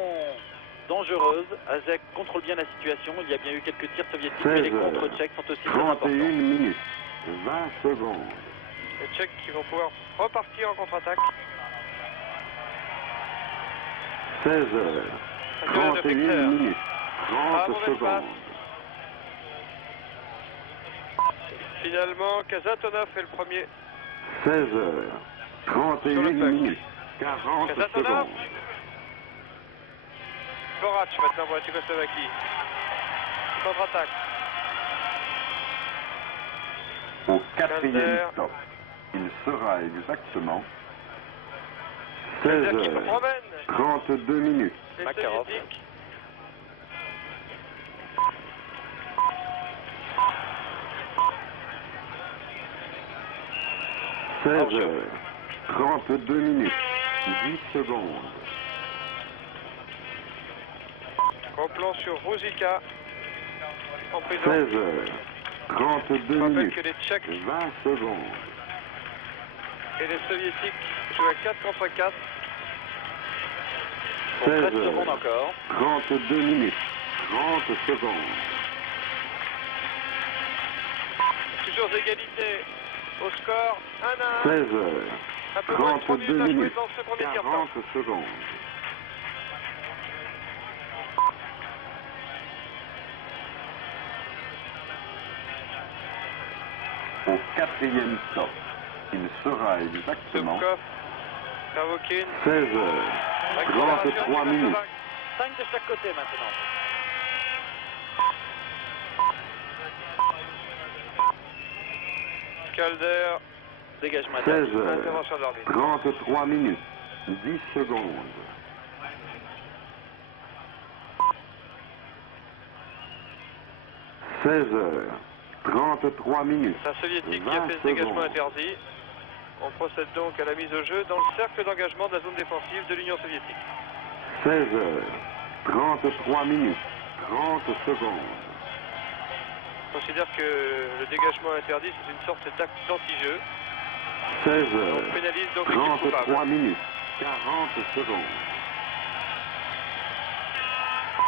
dangereuses. Azek contrôle bien la situation. Il y a bien eu quelques tirs soviétiques, 16 mais les heures. contres tchèques sont aussi très 31 importants. minutes. 20 secondes. Les Tchèques qui vont pouvoir repartir en contre-attaque. 16 heures. 31 minutes. 30 mauvaise secondes. passe. Finalement, Kazatonov est le premier. 16 heures. 31 Sur le puck. minutes. 40 Kazatonov. secondes. Gorac maintenant pour la Tchécoslovaquie. Contre-attaque. Au 4e Calder. stop. Il sera exactement 16 Calder qui heures. promène. 32 minutes. Les Makarov. Soviétiques. 16 heures, 32 minutes, 10 secondes. Gros plan sur Ruzicka. En prison. 16 heures, 32 Je rappelle minutes, que les Tchèques 20 secondes. et les Soviétiques jouent à 4 contre 4. Pour 16 13 secondes heures, encore. 32 minutes, 30 secondes. Toujours égalité au score 1-1. 16 heures, Un peu moins de 3 32 minutes à jouer minutes, dans ce premier tiers-temps. 40 secondes. Au quatrième stop, il sera exactement Zubkov, Pervokin, 16 heures, récupération 33 de minutes. 5 de chaque côté maintenant. Calder, Dégagement 16 interdit. heures, intervention de l'arbitre. 33 minutes, 10 secondes. 16 heures, 33 minutes, C'est un soviétique qui a 20 fait ce dégagement secondes. interdit. On procède donc à la mise au jeu dans le cercle d'engagement de la zone défensive de l'Union soviétique. 16 heures, 33 minutes, 30 secondes. Je considère que le dégagement interdit, c'est une sorte d'acte d'anti-jeu. 16 On heures, pénalise donc l'équipe coupable. 33 minutes, 40 secondes.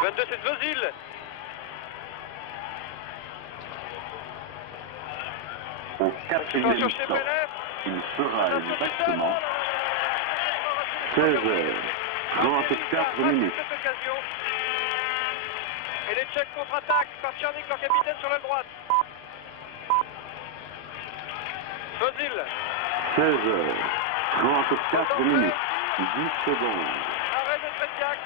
22, c'est Vozil. Au quatrième Attention chez stop, Belev. il sera exactement 16 heures, 34 minutes. Cette occasion. Et les Tchèques contre-attaquent par Tchernik, leur capitaine, sur l'aile droite. Vozil. 16 heures, 34 minutes, 10 secondes. Arrêt de Tretiak.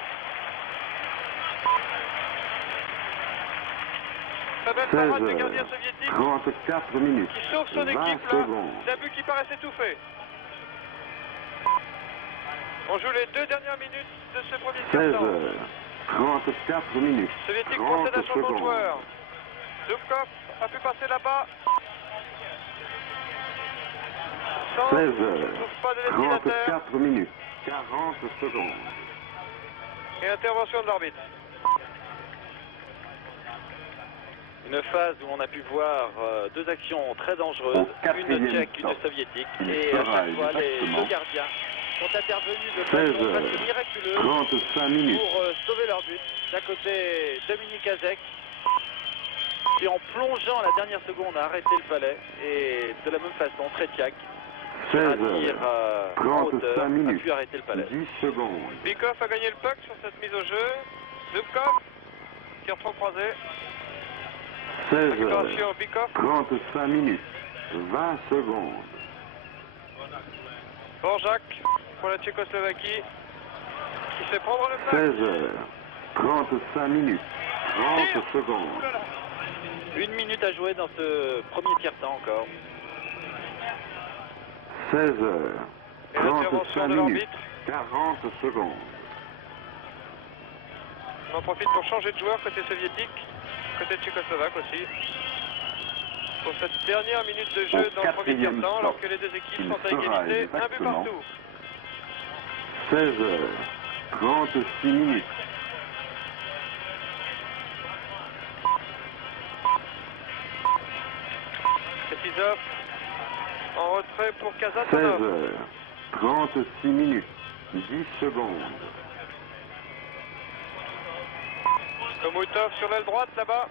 Très belle 16 parade du gardien heures, soviétique 34 minutes, qui sauve son 20 équipe là secondes. d'un but qui paraissait tout fait. On joue les 2 dernières minutes de ce premier 16 quart-temps. heures, 34 minutes, Soviétique 30 procède à changement de secondes. joueur. Zubkov a pu passer là-bas. 16 ne heures, trouve pas de destinataire. 34 minutes, 40 secondes. Et intervention de l'arbitre. Une phase où on a pu voir deux actions très dangereuses, Au quatrième une tchèque, une stop. soviétique, Il et à sera chaque fois les exactement deux gardiens sont intervenus de 16 façon heures, presque miraculeuse 35 minutes. pour sauver leur but. D'un côté, Dominique Hazek, qui en plongeant à la dernière seconde a arrêté le palais, et de la même façon, Tretiak, 16 un tir heures, en hauteur, 35 a minutes, pu arrêter le palais. 10 secondes. Bikov a gagné le puck sur cette mise au jeu. Zubkov, tir trop croisé. 16 heures, Récupération Bikov. 35 minutes, 20 secondes. Borjak pour la Tchécoslovaquie qui fait prendre le puck. 16 heures, 35 minutes, 30 secondes. 1 minute à jouer dans ce premier tiers-temps encore. 16 heures, Et l'intervention 35 de minutes, l'arbitre. 40 secondes. On en profite pour changer de joueur côté soviétique, côté tchécoslovaque aussi. Pour cette dernière minute de jeu Au dans le premier quatrième tiers-temps, alors stop, que les deux équipes il sont à sera égalité, un but exactement partout. 16 heures, 36 minutes. Petizov en retrait pour 16 Kazatonov. heures, 36 minutes, 10 secondes. Komutov sur l'aile droite là-bas.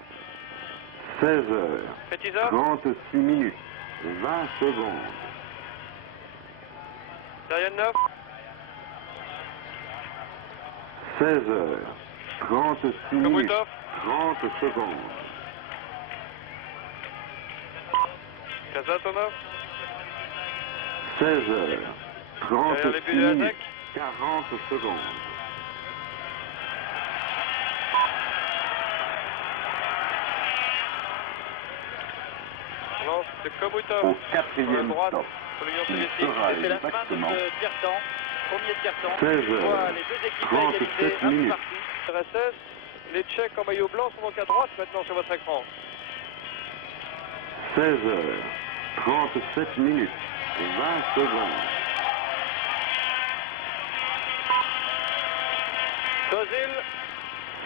16 heures, Petizov. 36 minutes, 20 secondes. Derianov. 16 heures, 36 minutes, Komutov. 30 secondes. Kazatonov. 16 heures, Derrière les 36 buts de minutes, Hazek. 40 secondes. Lance de Komutov. Au Sur la quatrième droite stop, pour l'Union il soviétique. sera C'était la fin de exactement ce tiers-temps. premier tiers-temps. 16 On voit heures, les deux équipes 37 égalisées un peu minutes. partout. RSS, les Tchèques en maillot blanc sont donc à droite maintenant sur votre écran. 16 heures, 37 minutes, 20 secondes. Ozil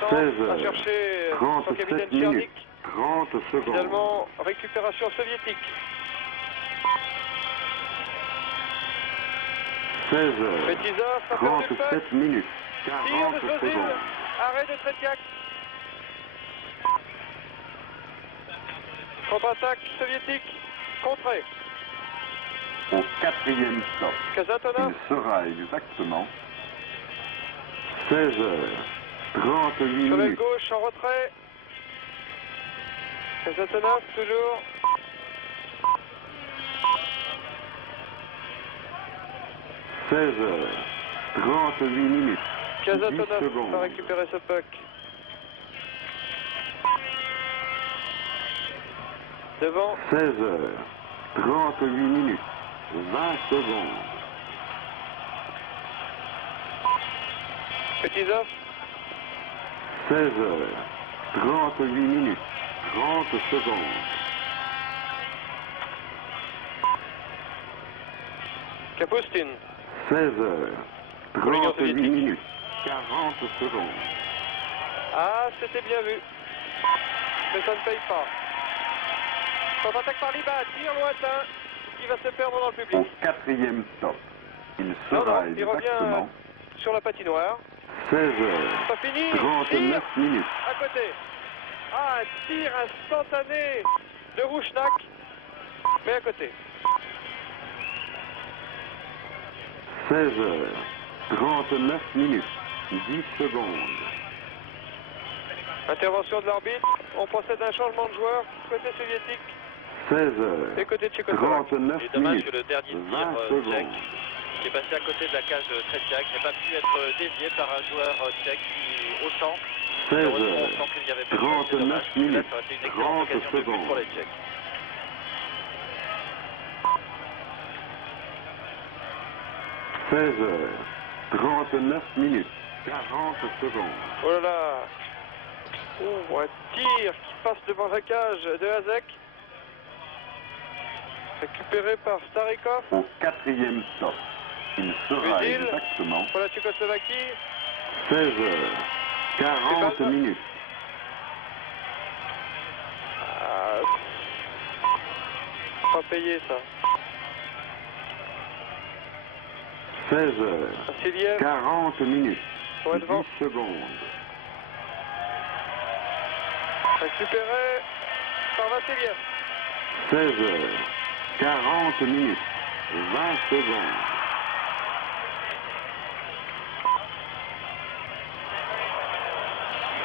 16 va heures, chercher son 37 capitaine minutes, Tchernik. 30 secondes. Finalement, récupération soviétique. 16 heures, Petizov a perdu le puck. 37 minutes, Tir 40 de Ozil. secondes. Arrêt de Tretiak. Contre-attaque soviétique. Contrée. Au 4e stop, Kazatonov. il sera exactement 16 heures, 38 Sur l'aile minutes. gauche en retrait. Kazatonov toujours. « 16 heures, 38 minutes, 10 Kazatonov va secondes. récupérer ce puck. Devant. 16 heures, 38 minutes, 20 secondes. Petizov. 16 heures, 38 minutes, 30 secondes. Kapustin. 16 heures, l'Union 38 soviétique. minutes, 40 secondes. Ah, c'était bien vu. Mais ça ne paye pas. Contre-attaque par Liba, tir lointain qui va se perdre dans le Au public. 4e stop, il Non, sera non, il revient exactement sur la patinoire. 16 heures, Pas fini. 39 Tir minutes. à côté. Ah, un tir instantané de Rouchnak, mais à côté. 16 heures, 39 minutes, 10 secondes. Intervention de l'arbitre. On procède à un changement de joueur côté soviétique 16 heures, et côté tchécoslovaque. 39 C'est dommage minutes, que le dernier tir 20 tchèque, secondes. qui est passé à côté de la cage Tretiak, n'ait pas pu être dévié par un joueur tchèque qui, au centre, 16 heureusement au heures, centre il n'y avait pas de 39 Là, minutes, ça aurait été une 30 excellente occasion de but secondes. pour les Tchèques. 16 heures, 39 minutes, 40 secondes. Oh là là. Oh, un tir qui passe devant la cage de Hazek. Récupéré par Starikov. Au 4e stop, il sera Udil. exactement Pour la Tchécoslovaquie. 16 heures, 40 C'est pas ça. minutes. Ah, pas payé ça. 16 heures, Vassiliev. 40 minutes, Ouais, 10 devant. secondes. Récupéré par Vassiliev. 16 heures, 40 minutes, 20 secondes.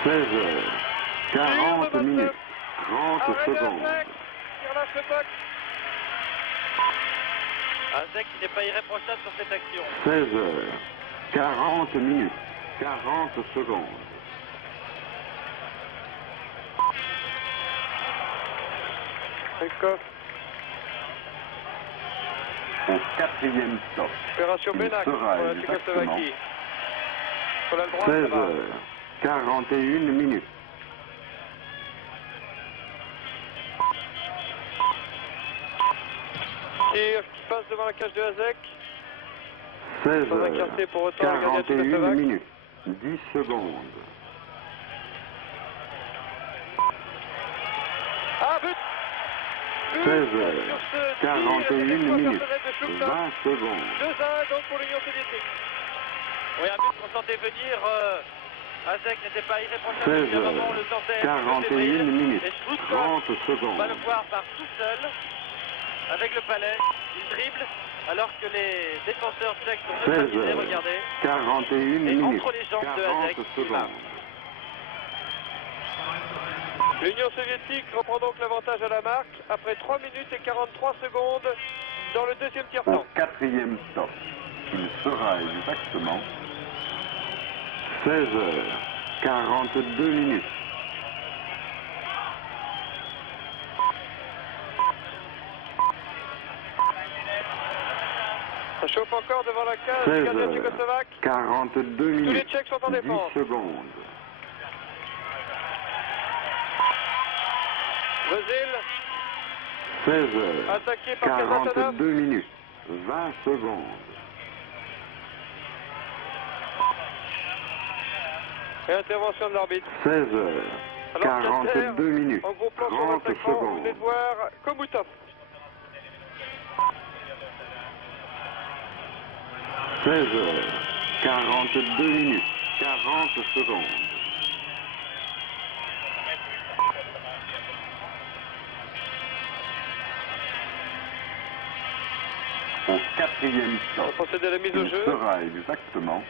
16 heures, 40 minutes, 30 Arrêt de secondes. Hazek. Il relâche le puck. Hazek n'est pas irréprochable sur cette action. 16 heures, 40 minutes, 40 secondes. Rykov. Au 4e stop, Opération il Benak pour sera la exactement Tchécoslovaquie. Sur la droite, 16 ça va. heures, 41 minutes. Tir qui passe devant la cage de Hazek. 16 Sans heures, incarter pour autant le gardien 41 tchécoslovaque. minutes, 10 secondes. Ah, but. 16 heures, sur ce 41 tir, minutes, personnel de Shubkov. 20 secondes. 2-1 donc pour l'Union soviétique. Oui, un but qu'on sentait venir. Hazek n'était pas irréprochable. 16 évidemment, heures, on le sentait. 41 minutes, Et Shubkov 30 va le secondes. voir par tout seul, avec le palais. Il dribble, alors que les défenseurs tchèques sont 16 neutralisés. heures, Regardez. 41 Et minutes, entre les jambes de 40 Hazek, il secondes. marque. L'Union soviétique reprend donc l'avantage à la marque après 3 minutes et 43 secondes dans le deuxième Au tiers-temps. 4e stop, il sera exactement 16 heures, 42 minutes. Ça chauffe encore. encore devant la cage 16 du gardien heures, tchécoslovaque. 42 Tous les minutes, Tchèques sont en 10 défense. secondes. Vezil, 16 heures, attaqué par Kazatonov. 42 minutes, 20 secondes. Et intervention de l'arbitre. 16 heures, Alors, 42 minutes, en gros plan sur 30 votre écran, vous venez secondes. de voir Komutov. 16 heures, 42 minutes, 40 secondes. Au quatrième On va stop, procéder à la mise au il jeu. sera exactement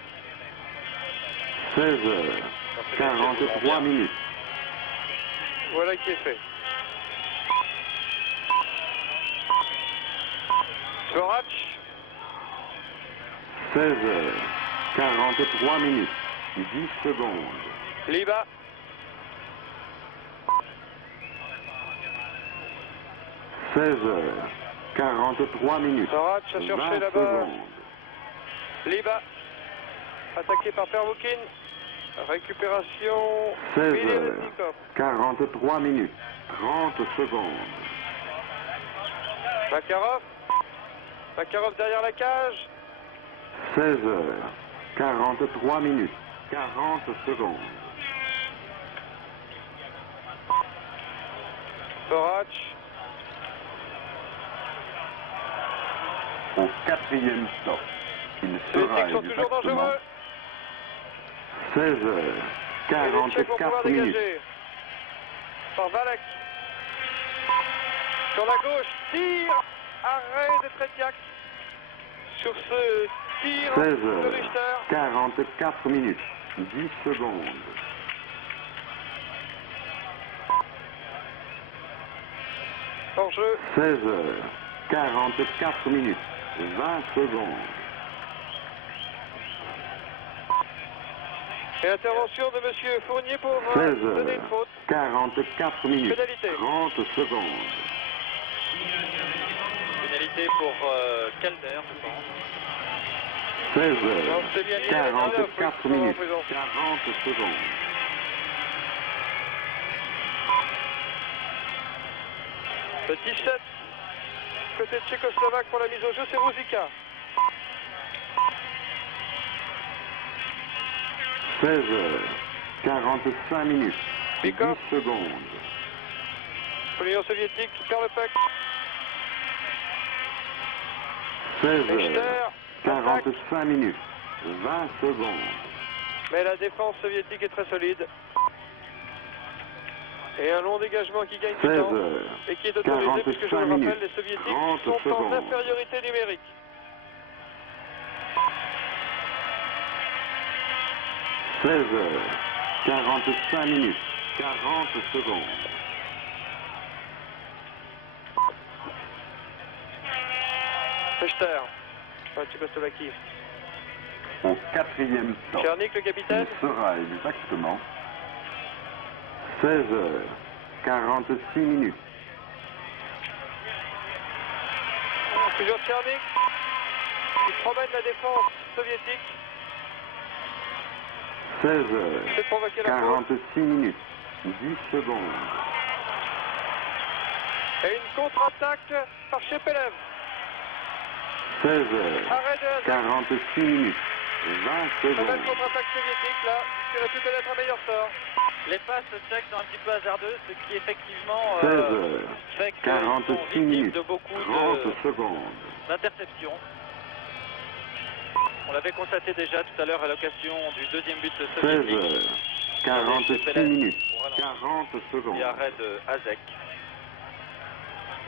16 heures, 43 minutes. Voilà qui est fait. Svorac, 16 heures, 43 minutes, 10 secondes. Liba, 16 heures, 43 minutes, Svorac a 20 cherché là-bas. secondes. Liba, attaqué par Pervoukine. Récupération. 16 heures, Bilevetnikov. 43 minutes, 30 secondes. Makarov. Makarov derrière la cage. 16 heures, 43 minutes, 40 secondes. Svorac. Au quatrième stop, il Les sera Tchèques sont toujours exactement dangereux. 16 heures, Et les Tchèques vont pouvoir 44 minutes. dégager. Par Valek. Sur la gauche, tir. Arrêt de Tretiak. Sur ce tir 16 de heures, Richter. 44 minutes, 10 secondes. Hors jeu. 16 heures, 44 minutes, 20 secondes. Et intervention de M. Fournier pour 16 donner heures, une faute. 44 minutes, Pénalité. 30 secondes. Pénalité pour Calder, je pense. 16 Non, heures, c'est bien lié, 44 il est minutes, en prison. 40 secondes. Le 17, côté tchécoslovaque pour la mise au jeu, c'est Ruzika. 16 heures, 45 minutes, 10 Bikov. secondes. Pour l'Union soviétique qui perd le puck. 16 Richter, heures, 45 minutes, 20 secondes. Mais la défense soviétique est très solide. Et un long dégagement qui gagne du 16 temps heures, et qui est autorisé puisque je le 45 rappelle, minutes, les soviétiques 30 sont en secondes. infériorité numérique. 16 heures, 45 minutes, 40 secondes. Richter, pour la Tchécoslovaquie. Au quatrième stop, Tchernik, le il capitaine. sera exactement 16 heures, 46 minutes. Toujours Tchernik qui promène la défense soviétique. 16 heures, C'est provoqué la faute. 46 minutes, 10 secondes. Et une contre-attaque par Chepelev. 16 heures, Arrêt de Hazek. 46 minutes, 20 Très belle secondes. contre-attaque soviétique là, qui aurait pu connaître un meilleur sort. Les passes tchèques sont un petit peu hasardeuses, ce qui effectivement 16 heures, fait qu'ils 46 sont victimes minutes, de beaucoup 30 secondes. d'interceptions. On l'avait constaté déjà tout à l'heure à l'occasion du deuxième but 16 soviétique. heures, 46 minutes, 40 secondes. Et arrêt de Hazek.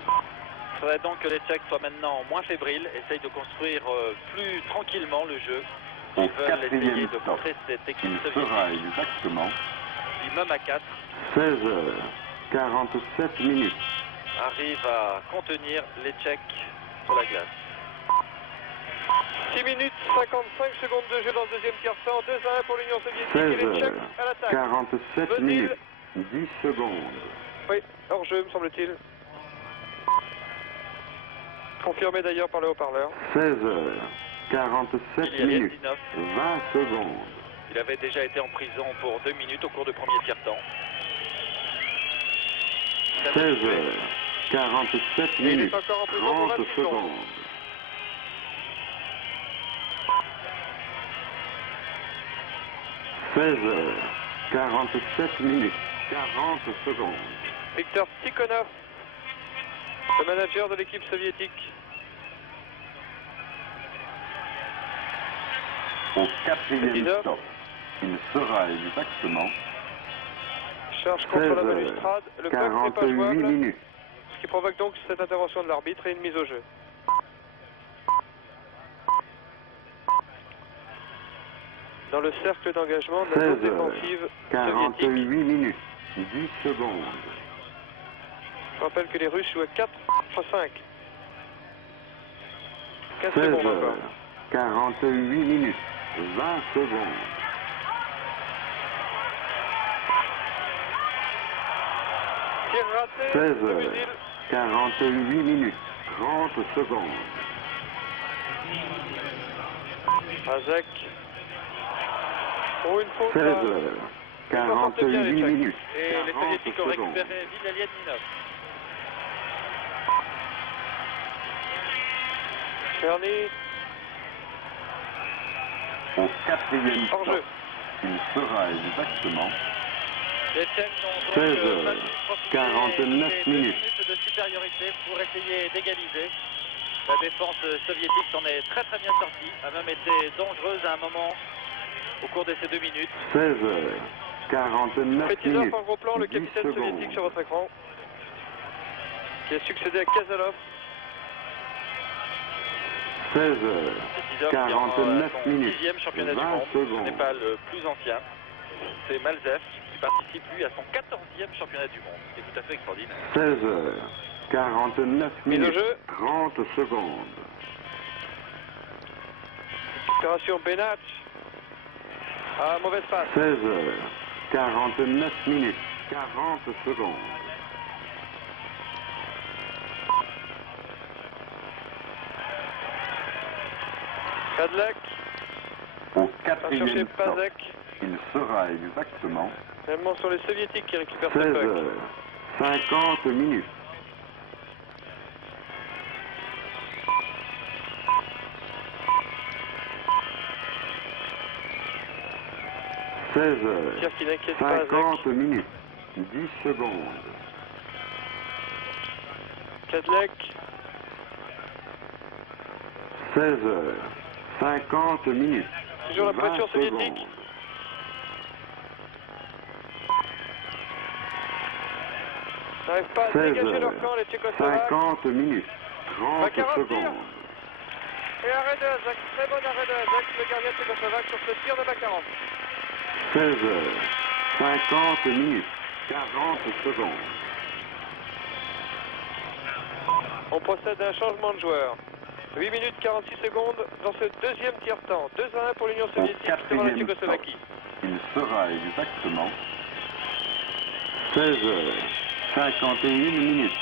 Il faudrait donc que les Tchèques soient maintenant moins fébriles, essayent de construire plus tranquillement le jeu. Au Ils veulent essayer quatrième de stop, contrer cette il équipe sera soviétique, exactement qui même à 4 16 heures, 47 minutes. arrive à contenir les Tchèques sur la glace. 6 minutes 55 secondes de jeu dans le deuxième quart-temps, 2-1 pour l'Union soviétique 16 et les Tchèques heures, à l'attaque. 47 Vezil. minutes, 10 secondes. Oui, hors jeu me semble-t-il. Confirmé d'ailleurs par le haut-parleur. 16 heures, 47 Billy Elliott, minutes, 19. 20 secondes. Il avait déjà été en prison pour 2 minutes au cours du premier tiers-temps. 16h47 Et il est minutes, encore en prison pour 30 26 secondes. secondes. 16h47 minutes, 40 secondes. Viktor Tikhonov, le manager de l'équipe soviétique. Au quatrième 19. stop, il sera exactement Charge contre la balustrade. Le puck n'est pas 48 jouable, minutes. ce qui provoque donc cette intervention de l'arbitre et une mise au jeu. Dans le cercle d'engagement de la zone défensive 48 soviétique. minutes, 10 secondes. Je rappelle que les Russes jouent à 4 à 5. 15 secondes encore. 48 minutes, 20 secondes. Tir raté, le 16h, fusil. 48 minutes, 30 secondes. Azek. Pour une faute. 16h, 48 minutes, Et les 40 Soviétiques ont secondes. récupéré Billy 19. Cherny. Au quatrième Hors stop, jeu. il sera exactement Les Tchèques ont 16 donc heures, profité 49 des 2 minutes. minutes de supériorité pour essayer d'égaliser. La défense soviétique s'en est très très bien sortie, a même été dangereuse à un moment au cours de ces 2 minutes. 16h, 49 Fetisov minutes, en gros plan, le 10 capitaine secondes. soviétique sur votre écran, qui a succédé à Kazalov. 16h, Fetisov qui est en 49 son minutes, 10e championnat du 20 monde, ce secondes. n'est pas le plus ancien. C'est Malzev qui participe lui à son 14e championnat du monde. C'est tout à fait extraordinaire. 16h, 49 Mise au minutes, jeu. 30 secondes. Opération Benach. Ah, mauvaise passe. 16h, 49 minutes, 40 secondes. Kadlec. Au Va chercher quatrième stop, Pazek. il sera exactement Finalement, sur les soviétiques qui récupèrent ce 16h, puck. 50 minutes. Tir qui n'inquiète pas 50 Azek. minutes, 10 secondes. Kadlec. 16h, 50 minutes. Toujours la 20 pression soviétique. secondes. N'arrivent pas à dégager leur camp, les 16h, Tchécoslovaques. 50 minutes, 30 Makarov tire. secondes. Et arrêt de Azek. Très bon arrêt de Azek, le gardien tchécoslovaque sur ce tir de Makarov. 16h, 50 minutes, 40 secondes. On procède à un changement de joueur. 8 minutes 46 secondes dans ce deuxième tiers-temps. 2-1 pour l'Union Au soviétique devant la quatrième stop, Tchécoslovaquie. il sera exactement 16h, 51 minutes.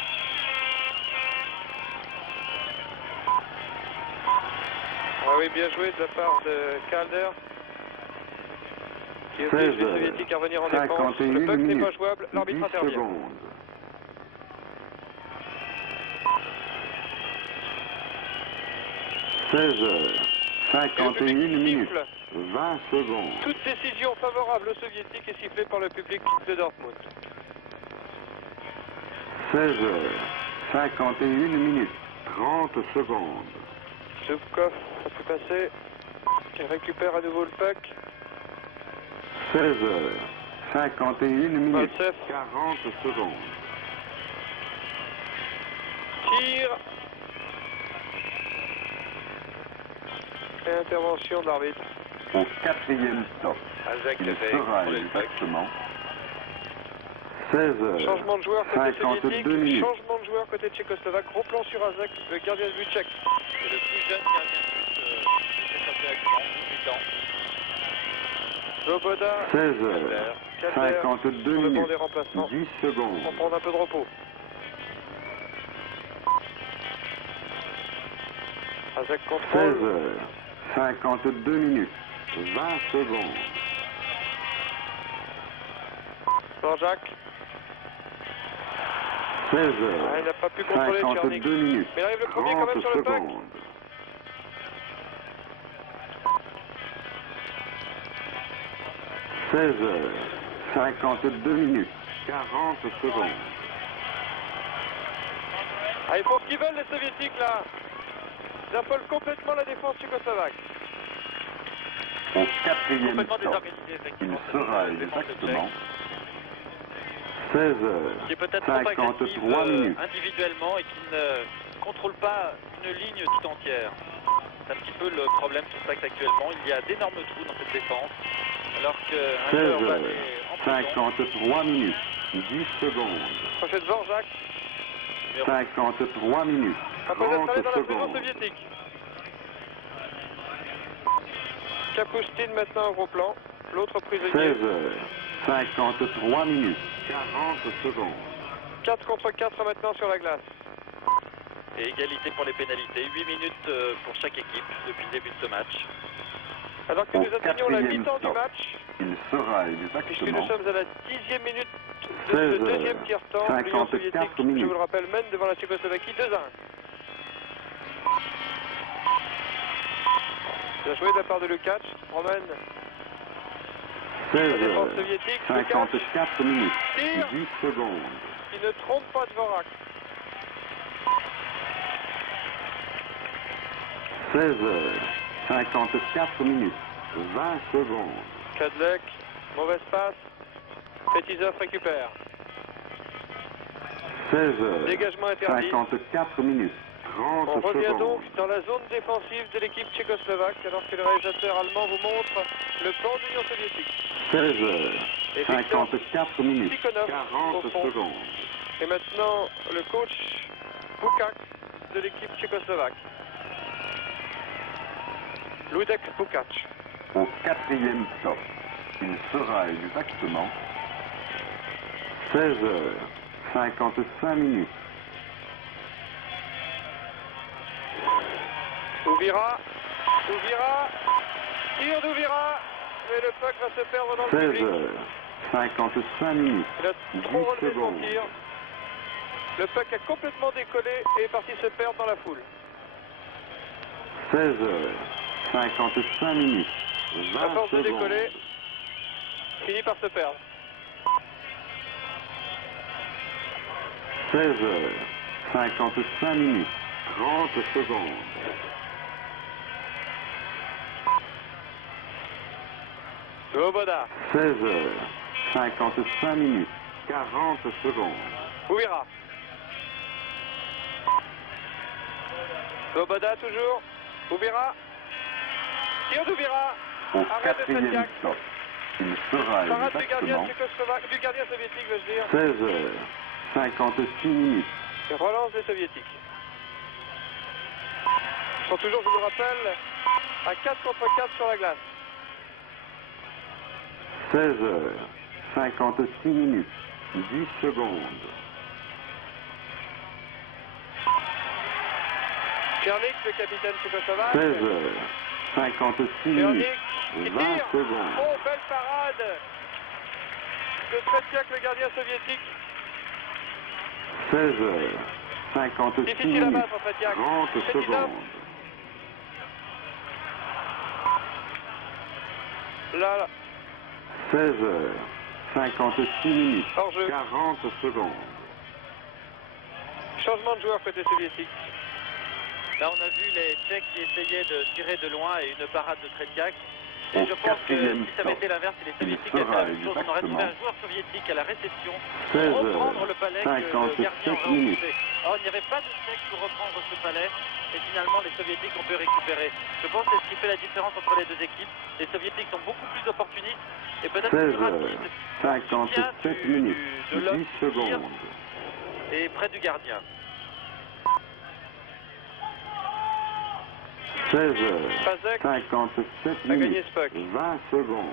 Ah oui, bien joué de la part de Calder, qui oblige les 16h, soviétiques à revenir en défense. 51 Le puck n'est minutes, pas jouable, 10 l'arbitre intervient. secondes. 16h, 51 minutes, 20 secondes. Toute décision favorable aux soviétiques est sifflée par le public de Dortmund. 16h, 51 minutes, 30 secondes. Zubkov a pu passer. Il récupère à nouveau le puck. 16h, 51 minutes, Maltsev. 40 secondes. Tire. Et intervention de l'arbitre. Au quatrième stop, Azek il fait sera contrôler le puck. exactement 16h, Changement de joueur côté 52 soviétique, minutes. changement de joueur côté tchécoslovaque. Gros plan sur Azek, le gardien de but tchèque. C'est le plus jeune gardien de ce championnat du monde, 18 ans. Loboda, 16h, Calder, 52 sur le banc minutes, des remplacements. 10 secondes. On prend un peu de repos. Azek contrôle. 16h, 52 minutes, 20 secondes. Jean-Jacques. 16 heures, Ah, il n'a pas pu contrôler 52 minutes, mais il arrive le premier quand 30 même sur le puck. secondes. 16 heures, 52 minutes, 40 secondes. Ah, ils font ce qu'ils veulent les soviétiques là. Ils affolent complètement la défense tchécoslovaque. Au quatrième Complètement stop, désorganisé, il effectivement. sera cette défense exactement tchèque, 16 heures, qui est peut-être trop agressive 53 minutes. individuellement et qui ne contrôle pas une ligne tout entière. C'est un petit peu le problème sur Saxe actuellement. Il y a d'énormes trous dans cette défense, alors qu'un 16 joueur va heures, aller en prison. 53 minutes, 10 secondes. Prochaine Jean-Jacques. 53 minutes, Après 30 d'être allé dans la prison secondes. soviétique. Kapustin maintenant au gros plan. L'autre 16 prisonnier. heures, 53 minutes, 40 secondes. 4 contre 4 maintenant sur la glace. Et égalité pour les pénalités. 8 minutes pour chaque équipe depuis le début de ce match. Alors que Au nous atteignons la quatrième mi-temps du stop, match, il sera puisque nous exactement sommes à la 10e minute de 16 ce heures, deuxième tiers-temps, l'Union 54 soviétique, je minutes. vous le rappelle, mène devant la Tchécoslovaquie 2-1. Bien joué de la part de Lukács, promène 16 la défense heures, soviétique. 54 minutes, Tire. 10 secondes. Il ne trompe pas Dvorak. 16 heures, 54 minutes, 20 secondes. Kadlec, mauvaise passe. Petitzev récupère. 16 heures, Dégagement interdit. 54 minutes, 30 On revient secondes. donc dans la zone défensive de l'équipe tchécoslovaque alors que le réalisateur allemand vous montre le plan de l'Union soviétique. 16 heures, Et Victor 54 minutes, Tikhonov 40 au fond. secondes. Et maintenant le coach Bukak de l'équipe tchécoslovaque. Ludek Bukac. Au quatrième stop, il sera exactement 16 heures, 55 minutes. Ouvira, tire d'Ouvira, mais le puck va se perdre dans le 16 public. heures, 55 minutes, Il a 10 trop relevé son secondes. tir. Le puck a complètement décollé et est parti se perdre dans la foule. 16 heures, 55 minutes, 20 À force de secondes. décoller, finit par se perdre. 16 heures, 55 minutes, 30 secondes. Svoboda, 16 heures, 55 minutes, 40 secondes. Ouvira. Svoboda toujours. Ouvira. Tire d'Ouvira. Au Arrête de quatrième Tretiak. stop, il sera Parade du gardien exactement tchécoslovaque, du gardien soviétique, veux-je dire. 16 heures, 56 minutes. Et relance des soviétiques. Ils sont toujours, je vous le rappelle, à 4 contre 4 sur la glace. 16 heures, 56 minutes, 10 secondes. Černik, le capitaine tchécoslovaque. 16 heures, 56 minutes, Černik, qui 20 tire. secondes. Oh, belle parade de Tretiak, le gardien soviétique. 16 heures, 56 Difficile à minutes, battre, Tretiak. 30 Petitzev. secondes. Là, 16 heures, 56 minutes, hors jeu. 40 secondes. Changement de joueur côté soviétique. Là, on a vu les Tchèques qui essayaient de tirer de loin et une parade de Tretiak. Et Au je pense que quatrième si ça avait été l'inverse, si les Soviétiques avaient fait la même chose, on aurait trouvé un joueur soviétique à la réception 16 pour heures, reprendre le palais que le gardien 57 aurait minutes. occupé. Or, il n'y avait pas de Tchèques pour reprendre ce palais. Et finalement, les Soviétiques ont pu récupérer. Je pense que c'est ce qui fait la différence entre les deux équipes. Les Soviétiques sont beaucoup plus opportunistes et peut-être 16 plus heures, rapides. 57 minutes, de l'homme 10 qui tire secondes. et près du gardien. 16 heures, Pazek 57 a gagné minutes, ce puck. 20 secondes.